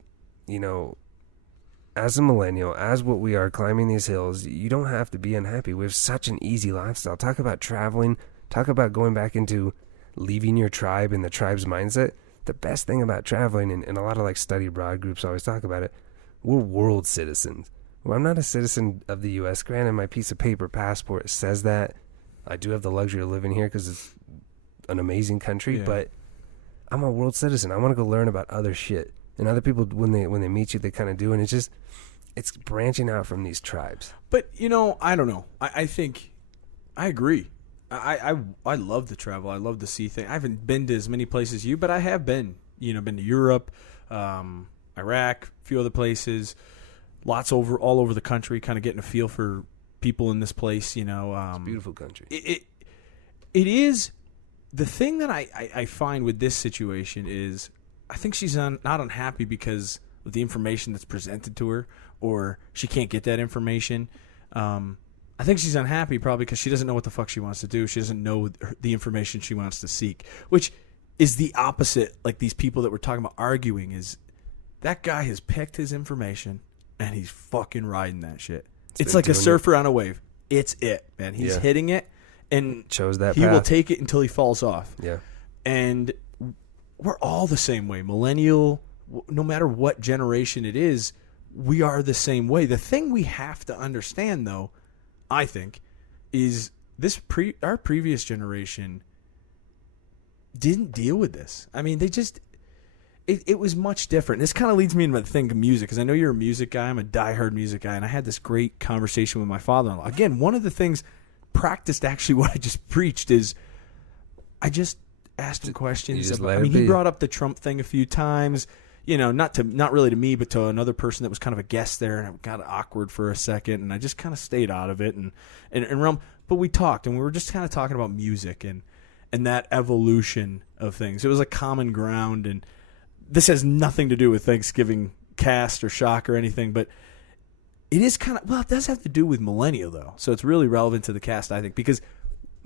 as a millennial, as what we are climbing these hills, you don't have to be unhappy. We have such an easy lifestyle. Talk about traveling. Talk about going back into leaving your tribe and the tribe's mindset. The best thing about traveling, and a lot of like study abroad groups always talk about it, we're world citizens. Well, I'm not a citizen of the U.S. Granted, my piece of paper passport says that. I do have the luxury of living here because it's an amazing country, but I'm a world citizen. I want to go learn about other shit. And other people, when they meet you, they kind of do. And it's branching out from these tribes. But, I don't know. I think, I agree. I love to travel. I love to see things. I haven't been to as many places as you, but I have been. Been to Europe, Iraq, a few other places, all over the country, kind of getting a feel for people in this place. It's a beautiful country. It is. The thing that I find with this situation is I think she's not unhappy because of the information that's presented to her, or she can't get that information. I think she's unhappy probably because she doesn't know what the fuck she wants to do. She doesn't know the information she wants to seek, which is the opposite. Like these people that we're talking about arguing, is that guy has picked his information and he's fucking riding that shit. It's like a surfer on a wave. It's it, man. He's hitting it and chose that he path. will take it until he falls off. Yeah. And we're all the same way. Millennial, no matter what generation it is, we are the same way. The thing we have to understand, though, I think, is our previous generation didn't deal with this. I mean, they just it was much different. This kind of leads me into the thing of music, because I know you're a music guy. I'm a diehard music guy, and I had this great conversation with my father-in-law. Again, one of the things practiced, actually, what I just preached is I just asked him questions. He brought up the Trump thing a few times. Not really to me, but to another person that was kind of a guest there, and it got awkward for a second, and I just kind of stayed out of it. But we talked, and we were just kind of talking about music and that evolution of things. It was like common ground, and this has nothing to do with Thanksgiving cast or shock or anything, but it is kind of, it does have to do with millennial, though. So it's really relevant to the cast, I think, because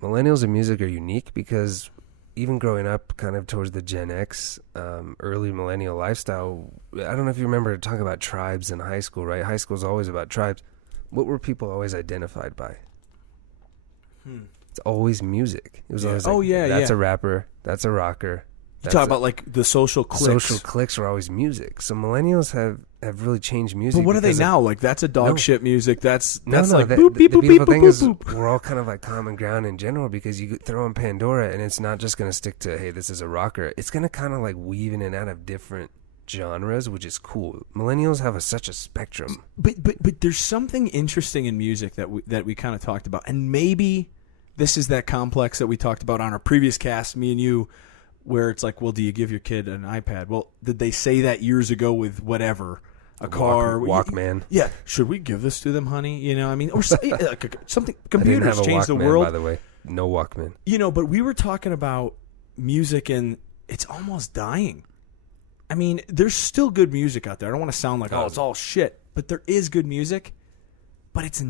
millennials and music are unique because even growing up kind of towards the Gen X, early millennial lifestyle, I don't know if you remember talking about tribes in high school, right? High school is always about tribes. What were people always identified by? It's always music. It was always that's a rapper, that's a rocker. You talk about like the social cliques. Social cliques are always music. So millennials have really changed music. But what are they now? Like that's a dog shit music. That's like the boop, beep, boop, beautiful beep, thing boop, is boop. we're all kind of like common ground in general, because you throw in Pandora and it's not just going to stick to, hey, this is a rocker. It's going to kind of like weave in and out of different genres, which is cool. Millennials have such a spectrum. But there's something interesting in music that we kind of talked about, and maybe this is that complex that we talked about on our previous cast, me and you, where it's like, well, do you give your kid an iPad? Well, did they say that years ago with whatever, a car, Walkman? Yeah, should we give this to them, honey? Or something. Computers change the Walkman, world. By the way, no Walkman. But we were talking about music, and it's almost dying. I mean, there's still good music out there. I don't want to sound like, it's all shit, but there is good music, but it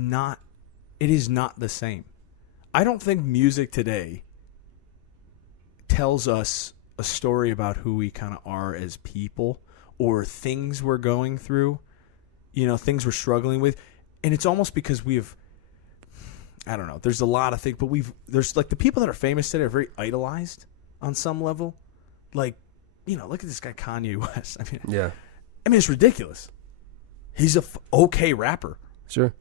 is not the same. I don't think music today tells us a story about who we kind of are as people, or things we're going through, things we're struggling with. And it's almost because I don't know, there's a lot of things, but there's like the people that are famous today are very idolized on some level. Like, look at this guy Kanye West. I mean, it's ridiculous. He's a okay rapper. Sure.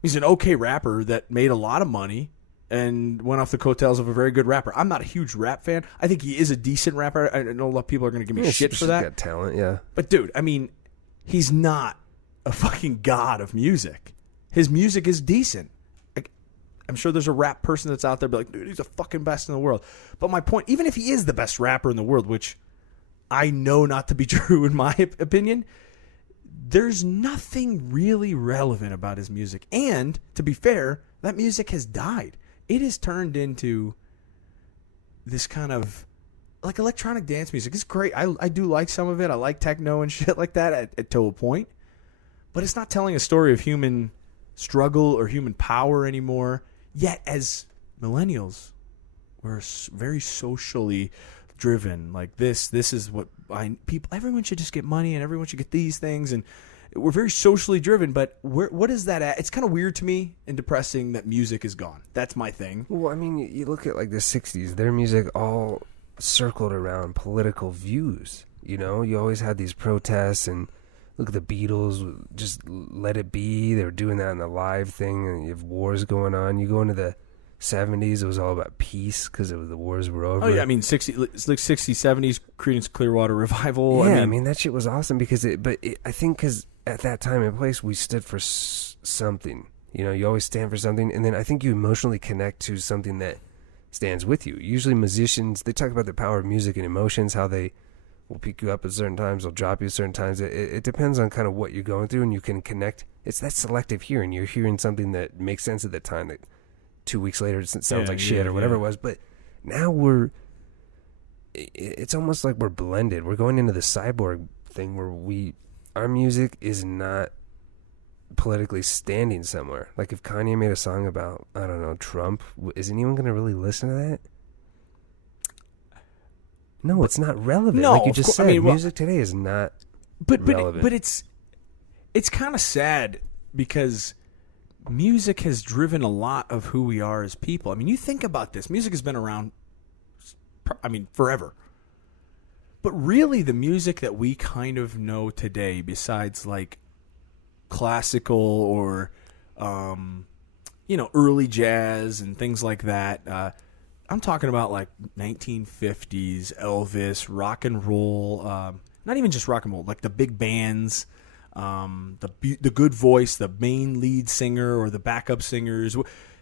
He's an okay rapper that made a lot of money and went off the coattails of a very good rapper. I'm not a huge rap fan. I think he is a decent rapper. I know a lot of people are going to give me shit for that. He's got talent, yeah. But, dude, I mean, he's not a fucking god of music. His music is decent. Like, I'm sure there's a rap person that's out there be like, dude, he's the fucking best in the world. But my point, even if he is the best rapper in the world, which I know not to be true in my opinion, there's nothing really relevant about his music. And, to be fair, that music has died. It has turned into this kind of like electronic dance music. It's great. I do like some of it. I like techno and shit like that to a point. But it's not telling a story of human struggle or human power anymore. Yet, as millennials, we're very socially driven. Like this is what everyone should just get money and everyone should get these things, and we're very socially driven. But what is that at? It's kind of weird to me and depressing that music is gone. That's my thing. Well, I mean, you look at like the 60s, their music all circled around political views. You know, you always had these protests, and look at the Beatles, just let it be. They were doing that in the live thing, and you have wars going on. You go into the 70s, it was all about peace because the wars were over. Oh yeah, I mean 60s, 70s, Creedence Clearwater Revival. Yeah, I mean that shit was awesome because I think because at that time and place we stood for something. You know, you always stand for something, and then I think you emotionally connect to something that stands with you. Usually musicians, they talk about the power of music and emotions, how they will pick you up at certain times, they'll drop you at certain times. It depends on kind of what you're going through, and you can connect. It's that selective hearing. You're hearing something that makes sense at the time that 2 weeks later it sounds like shit or whatever it was. But now it's almost like we're blended. We're going into the cyborg thing where our music is not politically standing somewhere. Like if Kanye made a song about, I don't know, Trump, is anyone going to really listen to that? No, it's not relevant. No, like you just said, I mean, music today is not relevant. But it's kind of sad because music has driven a lot of who we are as people. I mean, you think about this. Music has been around, forever. But really, the music that we kind of know today, besides like classical or, early jazz and things like that, I'm talking about like 1950s Elvis, rock and roll, not even just rock and roll, like the big bands, the good voice, the main lead singer or the backup singers,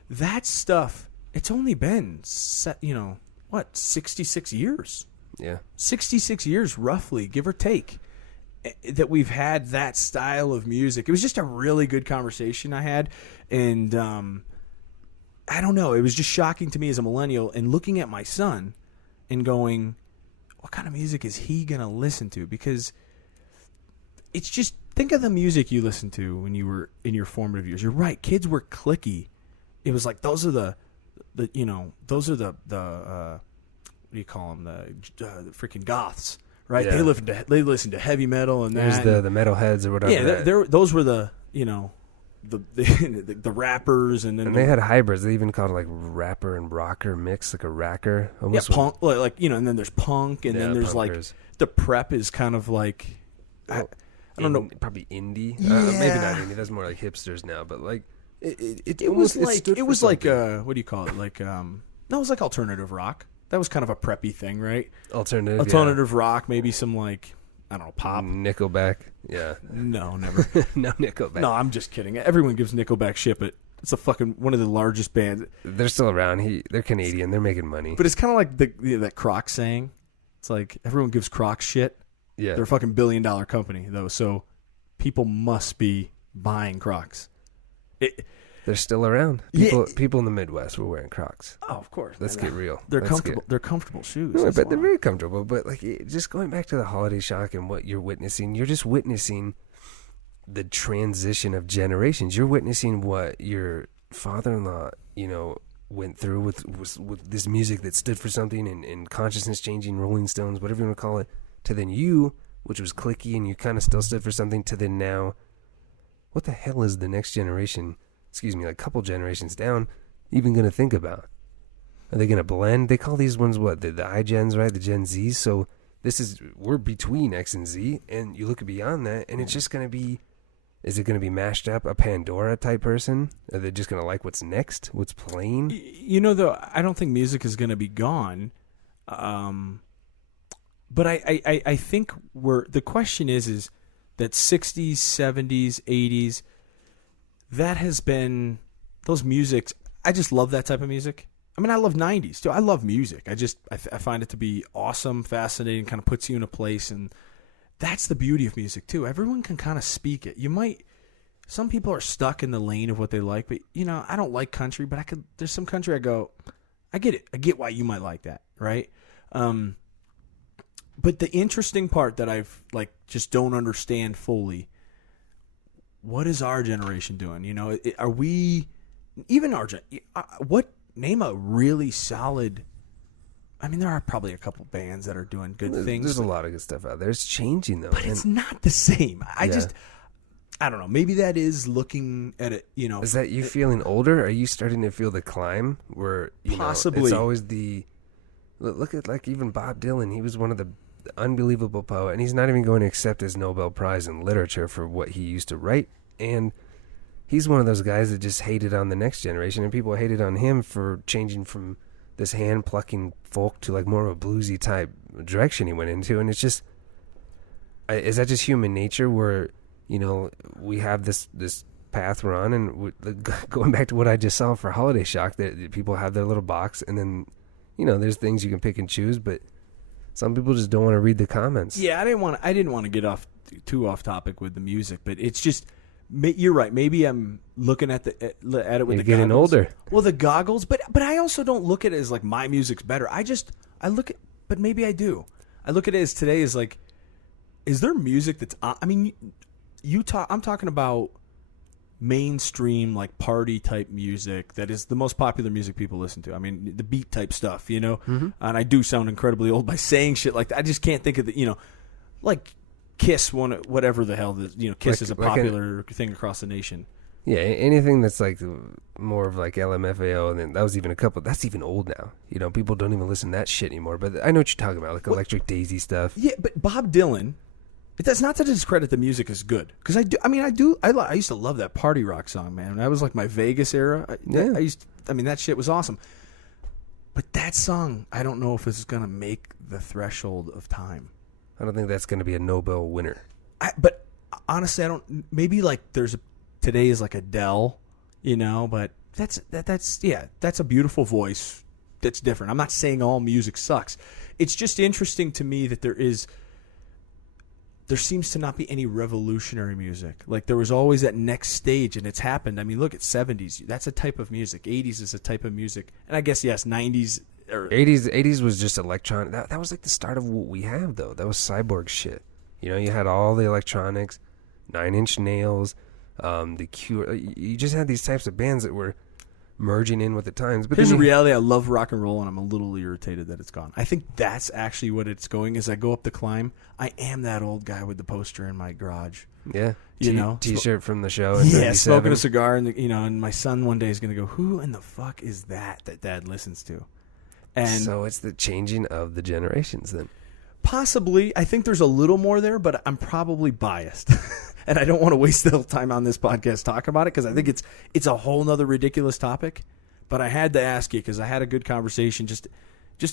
that stuff. It's only been 66 years. Yeah, 66 years roughly, give or take, that we've had that style of music. It was just a really good conversation I had, and I don't know. It was just shocking to me as a millennial and looking at my son and going, what kind of music is he going to listen to? Because it's just, think of the music you listened to when you were in your formative years. You're right. Kids were cliquey. It was like, those are the what do you call them? The freaking goths, right? Yeah. They listen to heavy metal and there's that. the metalheads or whatever. Yeah, those were the, the rappers, and then they had hybrids. They even called it like rapper and rocker mix, like a racker. Almost punk, and then there's punk, and then there's punkers. Like the prep is kind of like, I don't know, probably indie. Yeah. Maybe not indie. That's more like hipsters now. But like it was like what do you call it? Like that was like alternative rock. That was kind of a preppy thing, right? Alternative rock, maybe some like, I don't know, pop. Nickelback. Yeah. No, never. No Nickelback. No, I'm just kidding. Everyone gives Nickelback shit, but it's a fucking one of the largest bands. They're still around. They're Canadian. They're making money. But it's kind of like that Crocs saying. It's like everyone gives Crocs shit. Yeah. They're a fucking $1 billion company, though, so people must be buying Crocs. They're still around. People in the Midwest were wearing Crocs. Oh, of course. Let's get real. They're comfortable. They're comfortable shoes. No, but they're very comfortable. But like, just going back to the holiday shock and what you're witnessing, you're just witnessing the transition of generations. You're witnessing what your father-in-law, went through with this music that stood for something and consciousness changing, Rolling Stones, whatever you want to call it, to then you, which was cliquey and you kind of still stood for something, to then now, what the hell is the next generation? Like a couple generations down, even going to think about? Are they going to blend? They call these ones what? The iGens, right? The Gen Zs. So we're between X and Z, and you look beyond that, and it's just going to be, is it going to be mashed up, a Pandora type person? Are they just going to like what's next, what's playing? Though, I don't think music is going to be gone. But I think the question is that 60s, 70s, 80s, that has been those musics. I just love that type of music. I mean, I love 90s too. I love music. I find it to be awesome, fascinating, kind of puts you in a place, and that's the beauty of music too. Everyone can kind of speak it. Some people are stuck in the lane of what they like, but I don't like country, but there's some country I go, I get it. I get why you might like that, right? But the interesting part that I've just don't understand fully, what is our generation doing? Are we, even our name a really solid, I mean, there are probably a couple bands that are doing good things. There's a lot of good stuff out there. It's changing though. But it's not the same. I don't know. Maybe that is looking at it, Is that you feeling older? Are you starting to feel the climb where, possibly it's always the Look at like even Bob Dylan. He was one of the unbelievable poet, and he's not even going to accept his Nobel Prize in literature for what he used to write. And he's one of those guys that just hated on the next generation, and people hated on him for changing from this hand-plucking folk to like more of a bluesy type direction he went into. And it's just, is that just human nature where, you know, we have this path we're on, and going back to what I just saw for Holiday Shock, that people have their little box, and then, you know, there's things you can pick and choose, but some people just don't want to read the comments. Yeah, I didn't want to get too off topic with the music, but it's just, you're right. Maybe I'm looking at it with You're the getting goggles. older. Well, the goggles, but I also don't look at it as like my music's better. I look at, but maybe I do. I look at it as today as like, is there music that's? I mean, I'm talking about mainstream like party type music that is the most popular music people listen to. I mean, the beat type stuff, you know. Mm-hmm. And I do sound incredibly old by saying shit like that. I just can't think of the, you know, like Kiss, whatever the hell, Kiss is a popular thing across the nation. Yeah, anything that's like more of like LMFAO, and then that was even that's even old now. You know, people don't even listen to that shit anymore. But I know what you're talking about, like Electric Daisy stuff. Yeah, but Bob Dylan, that's not to discredit the music is good, because I used to love that party rock song, man. That was like my Vegas era. That shit was awesome. But that song, I don't know if it's gonna make the threshold of time. I don't think that's going to be a Nobel winner. But honestly, I don't. Maybe like today is like Adele, you know. But that's a beautiful voice. That's different. I'm not saying all music sucks. It's just interesting to me that there seems to not be any revolutionary music. Like there was always that next stage, and it's happened. I mean, look at 70s. That's a type of music. 80s is a type of music, and I guess 90s. 80s was just electronic. That was like the start of what we have, though. That was cyborg shit. You know, you had all the electronics, Nine Inch Nails, The Cure. You just had these types of bands that were merging in with the times. But here's the reality: I love rock and roll, and I'm a little irritated that it's gone. I think that's actually what it's going. As I go up the climb, I am that old guy with the poster in my garage. Yeah, T-shirt from the show. Yeah, smoking a cigar, and and my son one day is going to go, "Who in the fuck is that Dad listens to?" And so it's the changing of the generations then. Possibly. I think there's a little more there, but I'm probably biased. And I don't want to waste the time on this podcast talking about it, because I think it's a whole nother ridiculous topic. But I had to ask you, because I had a good conversation, just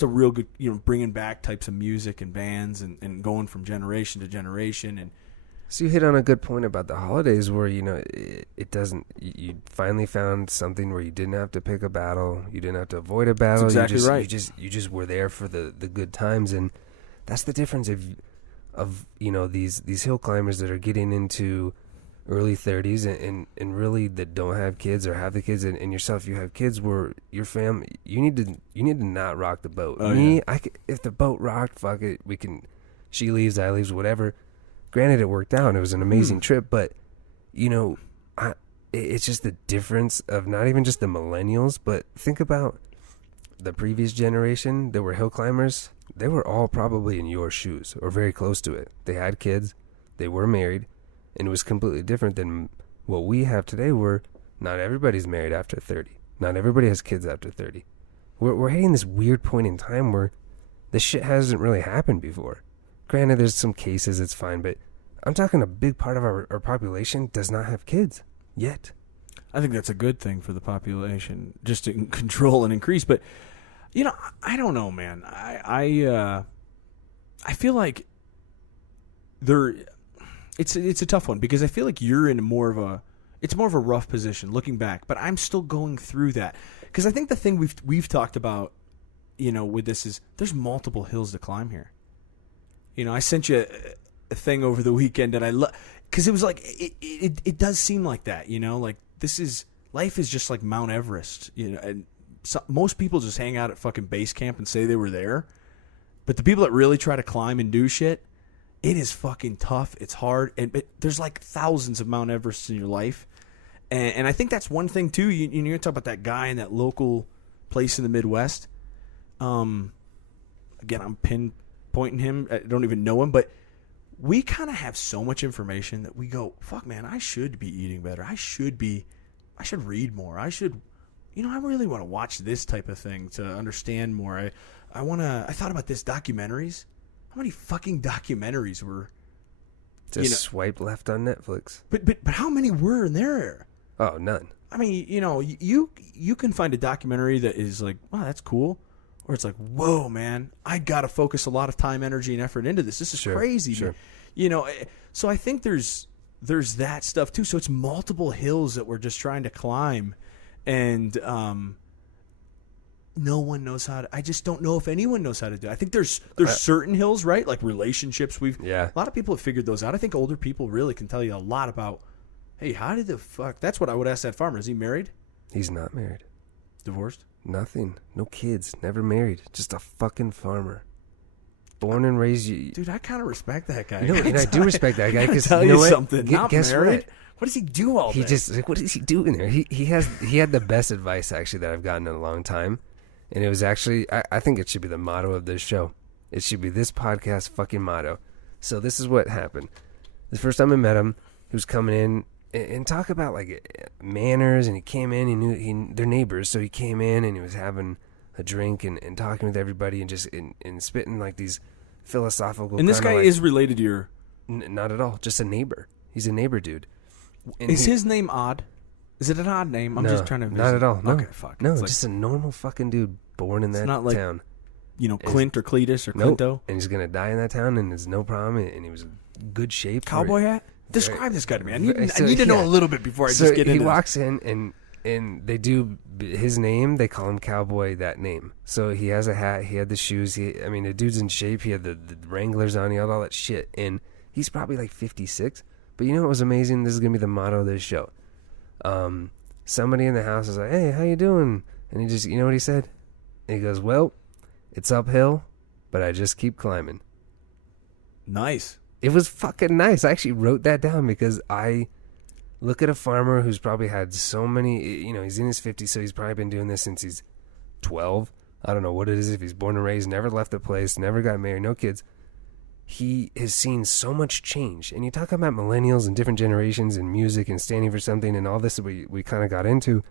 a real good, bringing back types of music and bands and going from generation to generation. And so you hit on a good point about the holidays, where it doesn't. You finally found something where you didn't have to pick a battle, you didn't have to avoid a battle. That's exactly right. You just were there for the good times, and that's the difference of these hill climbers that are getting into early 30s and really that don't have kids or have the kids, and yourself, you have kids, where your fam, you need to not rock the boat. If the boat rocked, fuck it, we can. She leaves, I leaves, whatever. Granted, it worked out. It was an amazing trip, but it's just the difference of not even just the millennials, but think about the previous generation that were hill climbers. They were all probably in your shoes or very close to it. They had kids, they were married, and it was completely different than what we have today, where not everybody's married after 30. Not everybody has kids after 30. We're hitting this weird point in time where this shit hasn't really happened before. Granted, there's some cases, it's fine, but I'm talking a big part of our population does not have kids yet. I think that's a good thing for the population, just to control and increase. But, I don't know, man. I feel like it's a tough one, because I feel like you're in more of a rough position looking back, but I'm still going through that. Because I think the thing we've talked about, with this is there's multiple hills to climb here. I sent you a thing over the weekend that I love, because it was like it does seem like that, like life is just like Mount Everest, and most people just hang out at fucking base camp and say they were there, but the people that really try to climb and do shit, it is fucking tough. It's hard, but there's like thousands of Mount Everests in your life, and I think that's one thing too. You talk about that guy in that local place in the Midwest. Again, I'm pinpointing him. I don't even know him, but we kind of have so much information that we go, fuck, man, I should be eating better. I should read more. I should I really want to watch this type of thing to understand more. I thought about this documentaries. How many fucking documentaries were Just swipe left on Netflix. But how many were in there? Oh, none. I mean, you can find a documentary that is like, wow, that's cool. Or it's like, whoa, man, I got to focus a lot of time, energy, and effort into this. This is crazy. Sure. So I think there's that stuff too. So it's multiple hills that we're just trying to climb. And no one knows how to. I just don't know if anyone knows how to do it. I think there's certain hills, right? Like relationships. A lot of people have figured those out. I think older people really can tell you a lot about, hey, how did the fuck? That's what I would ask that farmer. Is he married? He's not married. Divorced? Nothing. No kids. Never married. Just a fucking farmer. Born and raised. Dude, I kind of respect that guy. And I do respect that guy because tell you know what? Something. Not Guess married. what? What does he do all day? He just like, what is he doing there? He had the best advice actually that I've gotten in a long time, and it was actually I think it should be the motto of this show. It should be this podcast fucking motto. So this is what happened. The first time I met him, he was coming in and talk about like manners, and he came in. He knew they're neighbors, so he came in and he was having a drink and talking with everybody and just and spitting like these philosophical. And this guy is related to your. Not at all. Just a neighbor. He's a neighbor dude. And is his name odd? Is it an odd name? I'm just trying to. Not at all. No. Okay, fuck. No, it's just a normal fucking dude born in that town. Clint or Cletus or Clinto. And he's gonna die in that town, and it's no problem. And he was in good shape. Cowboy hat. Describe this guy to me. I need to know a little bit before I just get into. He walks in, and they do his name. They call him Cowboy. That name. So he has a hat. He had the shoes. The dude's in shape. He had the Wranglers on. He had all that shit. And he's probably like 56. But you know what was amazing? This is gonna be the motto of this show. Somebody in the house is like, "Hey, how you doing?" And he just, you know what he said? He goes, "Well, it's uphill, but I just keep climbing." Nice. It was fucking nice. I actually wrote that down because I look at a farmer who's probably had so many, he's in his 50s, so he's probably been doing this since he's 12. I don't know what it is, if he's born and raised, never left the place, never got married, no kids. He has seen so much change. And you talk about millennials and different generations and music and standing for something and all this that we kind of got into.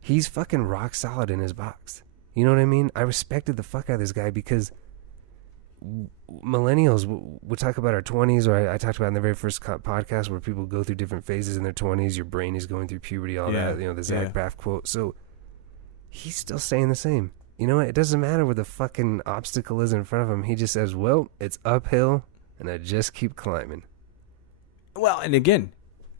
He's fucking rock solid in his box. You know what I mean? I respected the fuck out of this guy because millennials, we talk about our 20s, or I talked about in the very first podcast where people go through different phases in their 20s. Your brain is going through puberty, all that, the Zach Braff quote. So he's still saying the same. You know what? It doesn't matter what the fucking obstacle is in front of him. He just says, well, it's uphill, and I just keep climbing. Well, and again,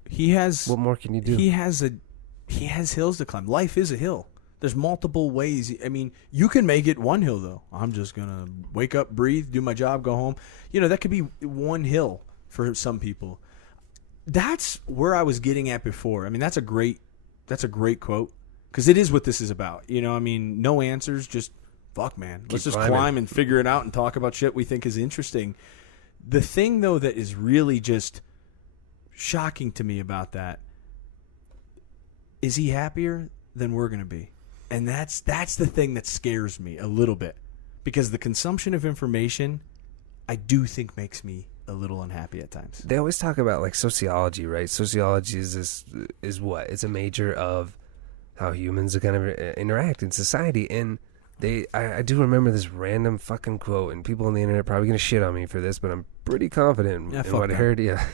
he has... What more can you do? He has hills to climb. Life is a hill. There's multiple ways. I mean, you can make it one hill, though. I'm just going to wake up, breathe, do my job, go home. That could be one hill for some people. That's where I was getting at before. I mean, that's a great quote. Because it is what this is about. No answers, just fuck, man. Let's just climb and figure it out and talk about shit we think is interesting. The thing, though, that is really just shocking to me about that is he happier than we're going to be. And that's the thing that scares me a little bit. Because the consumption of information, I do think makes me a little unhappy at times. They always talk about, like, sociology, right? Sociology is what? It's a major of how humans kind of interact in society. And I do remember this random fucking quote, and people on the internet are probably going to shit on me for this, but I'm pretty confident in what I heard. Yeah.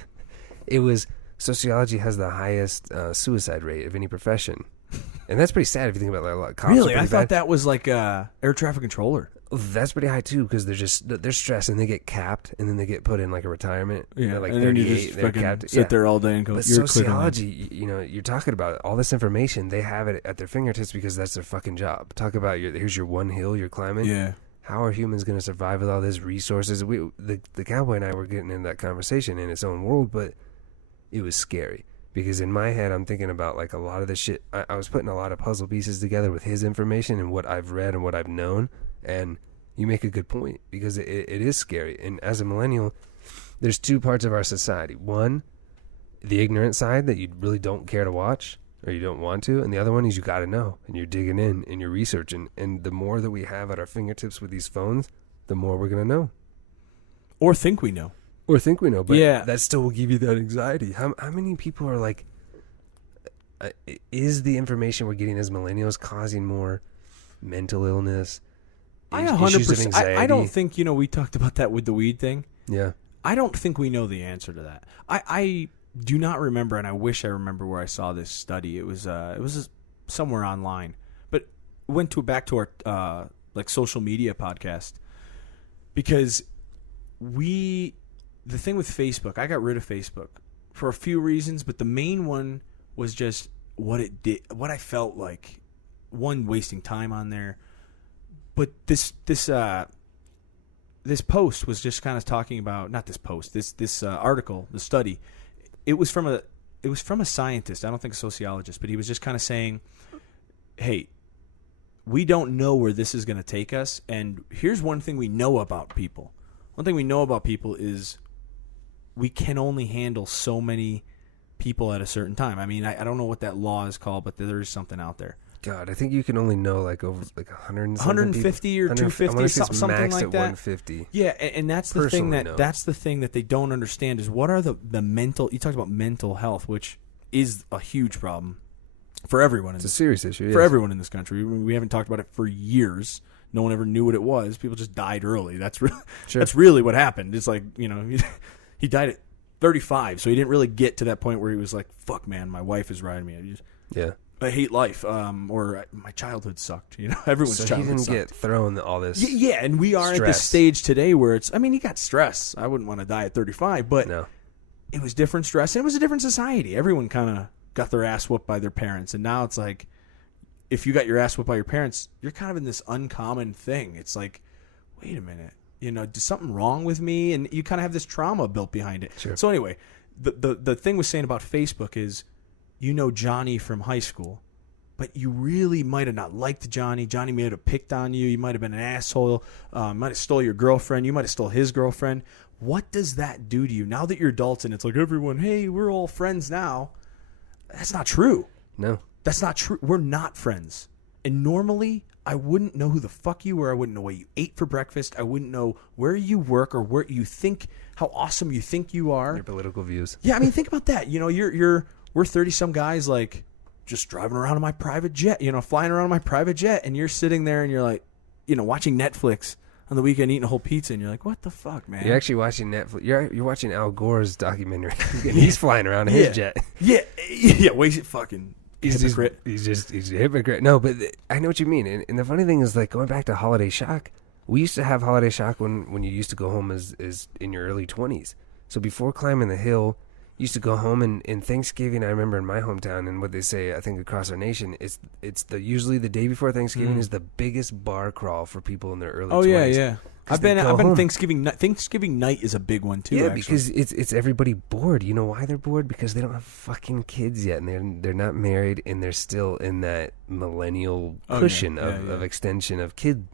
It was, sociology has the highest suicide rate of any profession. And that's pretty sad if you think about, like, a lot of cops. Really? I thought that was like air traffic controller. That's pretty high too, because they're stressed and they get capped, and then they get put in like a retirement. Like and 38, they're capped. Sit there all day and go. But sociology, you're talking about all this information. They have it at their fingertips because that's their fucking job. Talk about here's your one hill you're climbing. Yeah. How are humans going to survive with all these resources? The cowboy and I were getting in that conversation in its own world, but it was scary. Because in my head, I'm thinking about, like, a lot of the shit. I was putting a lot of puzzle pieces together with his information and what I've read and what I've known. And you make a good point, because it is scary. And as a millennial, there's two parts of our society. One, the ignorant side that you really don't care to watch or you don't want to. And the other one is you got to know. And you're digging in and you're researching. And the more that we have at our fingertips with these phones, the more we're going to know. Or think we know. But that still will give you that anxiety. How many people are like, is the information we're getting as millennials causing more mental illness? I issues of 100%. anxiety? I don't think, we talked about that with the weed thing. Yeah. I don't think we know the answer to that. I do not remember, and I wish I remember where I saw this study. It was somewhere online, but went back to our social media podcast, because the thing with Facebook, I got rid of Facebook for a few reasons, but the main one was just what it did, what I felt like. One, wasting time on there, but this post was just kind of talking about, not this post, this article, the study. It was from a scientist. I don't think a sociologist, but he was just kind of saying, hey, we don't know where this is going to take us. And here's one thing we know about people. One thing we know about people is we can only handle so many people at a certain time. I mean, I don't know what that law is called, but there is something out there. God, I think you can only know over 150 or 250, something like that. 150. Yeah, and that's the thing that they don't understand is what are the mental. You talked about mental health, which is a huge problem for everyone. It's a serious issue for everyone in this country. We haven't talked about it for years. No one ever knew what it was. People just died early. That's really what happened. It's like, he died at 35, so he didn't really get to that point where he was like, "Fuck, man, my wife is riding me." I hate life, or my childhood sucked. Everyone's so childhood he didn't sucked. get thrown all this. Yeah, and we are stress. at this stage today where it's. I mean, he got stress. I wouldn't want to die at 35, but no. It was different stress, and it was a different society. Everyone kind of got their ass whooped by their parents, and now it's like, if you got your ass whooped by your parents, you're kind of in this uncommon thing. It's like, wait a minute, is something wrong with me? And you kind of have this trauma built behind it. Sure. So anyway, the thing was saying about Facebook is, Johnny from high school, but you really might have not liked Johnny. Johnny might have picked on you. You might have been an asshole. Might have stole your girlfriend. You might have stole his girlfriend. What does that do to you? Now that you're adults and it's like everyone, hey, we're all friends now. That's not true. No. That's not true. We're not friends. And normally, I wouldn't know who the fuck you were. I wouldn't know what you ate for breakfast. I wouldn't know where you work or where you think, how awesome you think you are. Your political views. Yeah, I mean, think about that. We're 30-some guys, like, just driving around in my private jet, flying around in my private jet, and you're sitting there and you're like, watching Netflix on the weekend, eating a whole pizza, and you're like, what the fuck, man? You're actually watching Netflix. You're watching Al Gore's documentary. He's flying around in his jet. Yeah, waste fucking hypocrite. He's a hypocrite. No, but I know what you mean. And the funny thing is, like, going back to Holiday Shock, we used to have Holiday Shock when you used to go home as in your early 20s. So before climbing the hill, you used to go home, and in Thanksgiving, I remember in my hometown, and what they say, I think across our nation, it's usually the day before Thanksgiving is the biggest bar crawl for people in their early 20s. Oh yeah. I've been Thanksgiving night is a big one too. Yeah, actually. because it's everybody bored. You know why they're bored? Because they don't have fucking kids yet, and they're not married, and they're still in that millennial cushion of extension of kid.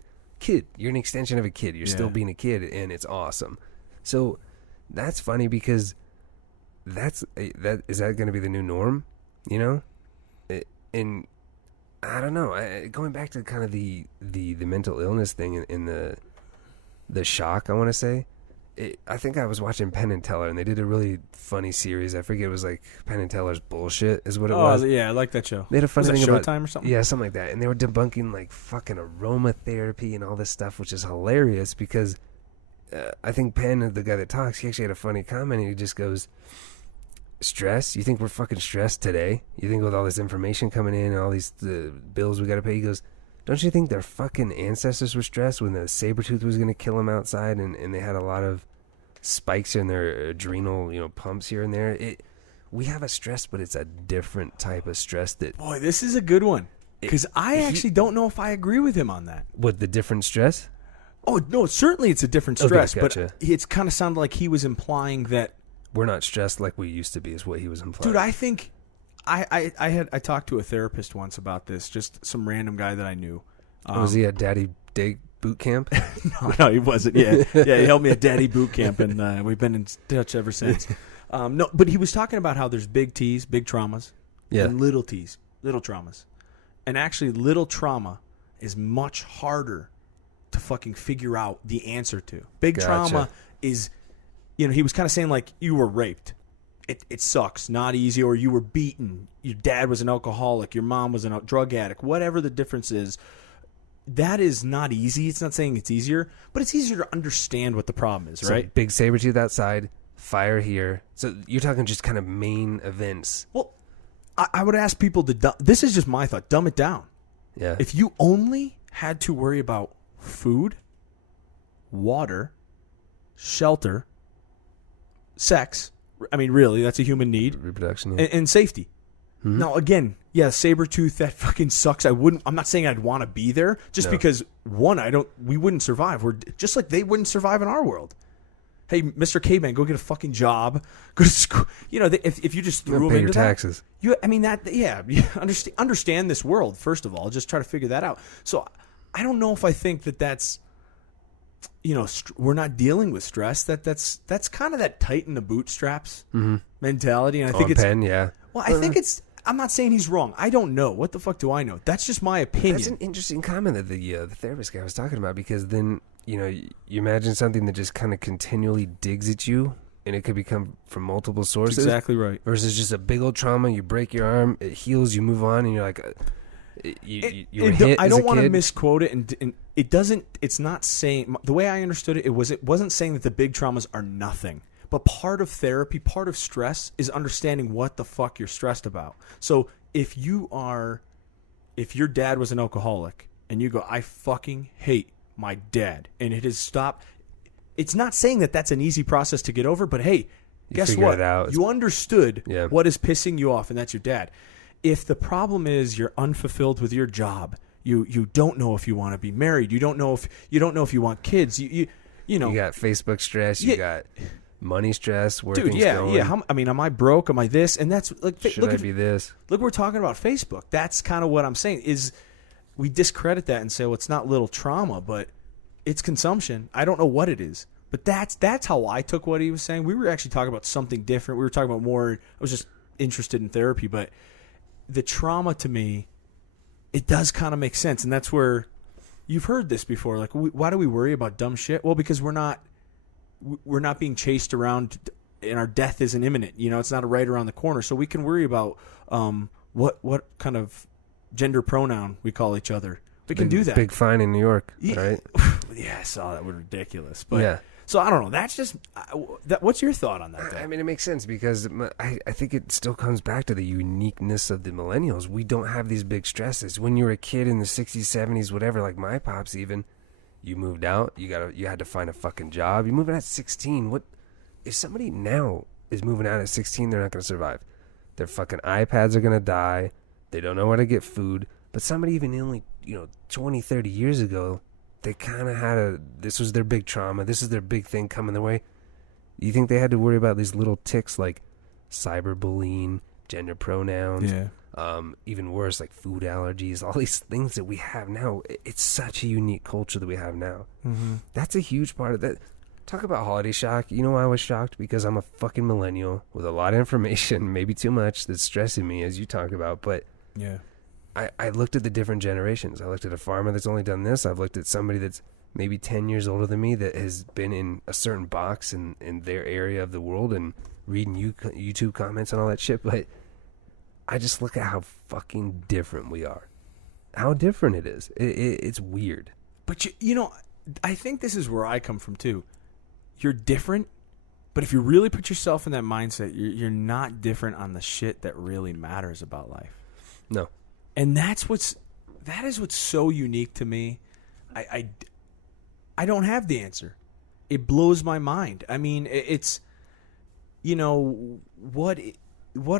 You're an extension of a kid. You're still being a kid, and it's awesome. So that's funny because is that going to be the new norm? And I don't know. Going back to kind of the mental illness thing and the shock, I want to say. I think I was watching Penn and Teller, and they did a really funny series. I forget, it was like Penn and Teller's Bullshit is what it was. Oh, yeah, I like that show. They had a funny thing about Showtime or something? Yeah, something like that. And they were debunking like fucking aromatherapy and all this stuff, which is hilarious because I think Penn, the guy that talks, he actually had a funny comment. And he just goes, stress? You think we're fucking stressed today? You think with all this information coming in and all these bills we got to pay? He goes, don't you think their fucking ancestors were stressed when the saber-tooth was going to kill them outside and they had a lot of spikes in their adrenal, pumps here and there? We have a stress, but it's a different type of stress that... Boy, this is a good one. Because I actually don't know if I agree with him on that. What, the different stress? Oh, no, certainly it's a different stress, okay, gotcha. But it's kind of sounded like he was implying that... We're not stressed like we used to be is what he was implying. Dude, I think... I talked to a therapist once about this, just some random guy that I knew. Was he at Daddy Day boot camp? No, he wasn't. Yeah, he helped me at Daddy boot camp, and we've been in touch ever since. No, but he was talking about how there's big T's, big traumas, and little T's, little traumas. And actually, little trauma is much harder to fucking figure out the answer to. Big trauma is, he was kind of saying like you were raped. it sucks, not easy, or you were beaten, your dad was an alcoholic, your mom was a drug addict, whatever the difference is, that is not easy. It's not saying it's easier, but it's easier to understand what the problem is, right? So big saber tooth outside, fire here. So you're talking just kind of main events. Well, I would ask people this is just my thought, dumb it down. Yeah. If you only had to worry about food, water, shelter, sex, I mean, really, that's a human need. Reproduction, yeah. And safety. Mm-hmm. Now, again, yeah, saber-tooth, that fucking sucks. I'm not saying I'd want to be there just because, one, we wouldn't survive. We're just like they wouldn't survive in our world. Hey, Mr. Caveman, go get a fucking job. Go to school. You know, if you just threw them pay into your taxes. You understand this world, first of all. Just try to figure that out. So I don't know if I think that's, we're not dealing with stress. That's kind of that tighten the bootstraps mentality. And I think I'm not saying he's wrong. I don't know. What the fuck do I know? That's just my opinion. That's an interesting comment that the therapist guy was talking about, because then, you imagine something that just kind of continually digs at you, and it could become from multiple sources. That's exactly right. Versus just a big old trauma. You break your arm, it heals, you move on, and you're like, you were hit. I don't want to misquote it, and it doesn't. It's not saying, the way I understood it, it wasn't saying that the big traumas are nothing. But part of therapy, part of stress, is understanding what the fuck you're stressed about. So if your dad was an alcoholic, and you go, I fucking hate my dad, and it has stopped. It's not saying that that's an easy process to get over, but hey, guess what? You understood what is pissing you off, and that's your dad. If the problem is you're unfulfilled with your job, you don't know if you want to be married, you don't know if you want kids, you got Facebook stress, you got money stress, where things going. Yeah. Am I broke? Am I this? And that's like, be this? Look, we're talking about Facebook. That's kind of what I'm saying. Is we discredit that and say, well, it's not little trauma, but it's consumption. I don't know what it is, but that's how I took what he was saying. We were actually talking about something different. We were talking about more. I was just interested in therapy, but the trauma to me, it does kind of make sense, and that's where you've heard this before. Like, why do we worry about dumb shit? Well, because we're not being chased around, and our death isn't imminent. It's not right around the corner, so we can worry about what kind of gender pronoun we call each other. We can do that. Big fine in New York, right? Yeah, I saw that. Was ridiculous. But yeah. So I don't know. That's just what's your thought on that? I mean, it makes sense, because I think it still comes back to the uniqueness of the millennials. We don't have these big stresses. When you were a kid in the 60s, 70s, whatever, like my pops even, you moved out, you had to find a fucking job. You moved out at 16. What if somebody now is moving out at 16? They're not going to survive. Their fucking iPads are going to die. They don't know where to get food. But somebody even only 20, 30 years ago, they kind of had this was their big trauma. This is their big thing coming their way. You think they had to worry about these little ticks like cyberbullying, gender pronouns, even worse, like food allergies, all these things that we have now? It's such a unique culture that we have now. Mm-hmm. That's a huge part of that. Talk about holiday shock. You know why I was shocked? Because I'm a fucking millennial with a lot of information, maybe too much, that's stressing me, as you talk about. But yeah. I looked at the different generations. I looked at a farmer that's only done this. I've looked at somebody that's maybe 10 years older than me that has been in a certain box in their area of the world and reading YouTube comments and all that shit. But I just look at how fucking different we are. How different it is. It's weird. But, I think this is where I come from, too. You're different, but if you really put yourself in that mindset, you're not different on the shit that really matters about life. No. And that is what's so unique to me. I don't have the answer. It blows my mind. I mean, it's what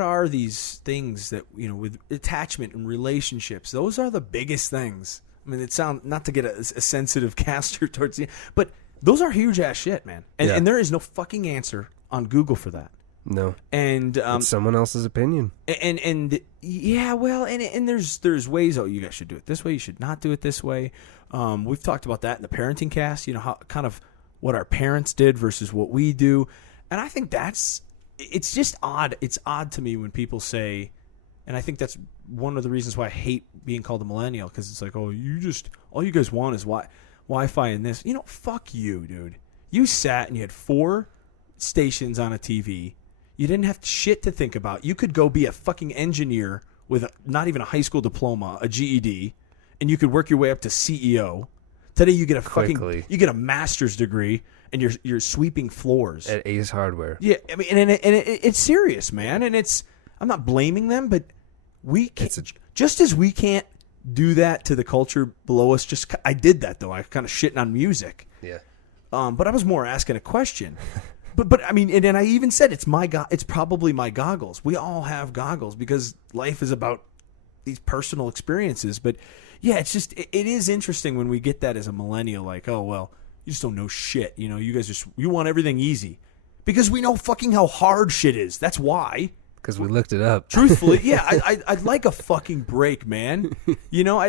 are these things that with attachment and relationships? Those are the biggest things. I mean, it sounds, not to get a sensitive caster towards you, but those are huge ass shit, man. And there is no fucking answer on Google for that. No, and it's someone else's opinion. And yeah, well, and there's ways. Oh, you guys should do it this way. You should not do it this way. We've talked about that in the parenting cast. How kind of what our parents did versus what we do, and I think it's just odd. It's odd to me when people say, and I think that's one of the reasons why I hate being called a millennial, because it's like, oh, all you guys want is Wi-Fi and this. Fuck you, dude. You sat and you had 4 stations on a TV. You didn't have shit to think about. You could go be a fucking engineer with not even a high school diploma, a GED, and you could work your way up to CEO. Today you get you get a master's degree and you're sweeping floors at Ace Hardware. Yeah, I mean, and it's serious, man. And I'm not blaming them, but we can't, just as we can't do that to the culture below us. I did that though. I kind of shitting on music. Yeah. But I was more asking a question. but I mean, and I even said it's probably my goggles. We all have goggles because life is about these personal experiences. But yeah, it's just it is interesting when we get that as a millennial, like, oh well, you just don't know shit. You know, you guys you want everything easy because we know fucking how hard shit is. That's why. Because we looked it up. Truthfully, yeah, I'd like a fucking break, man. You know,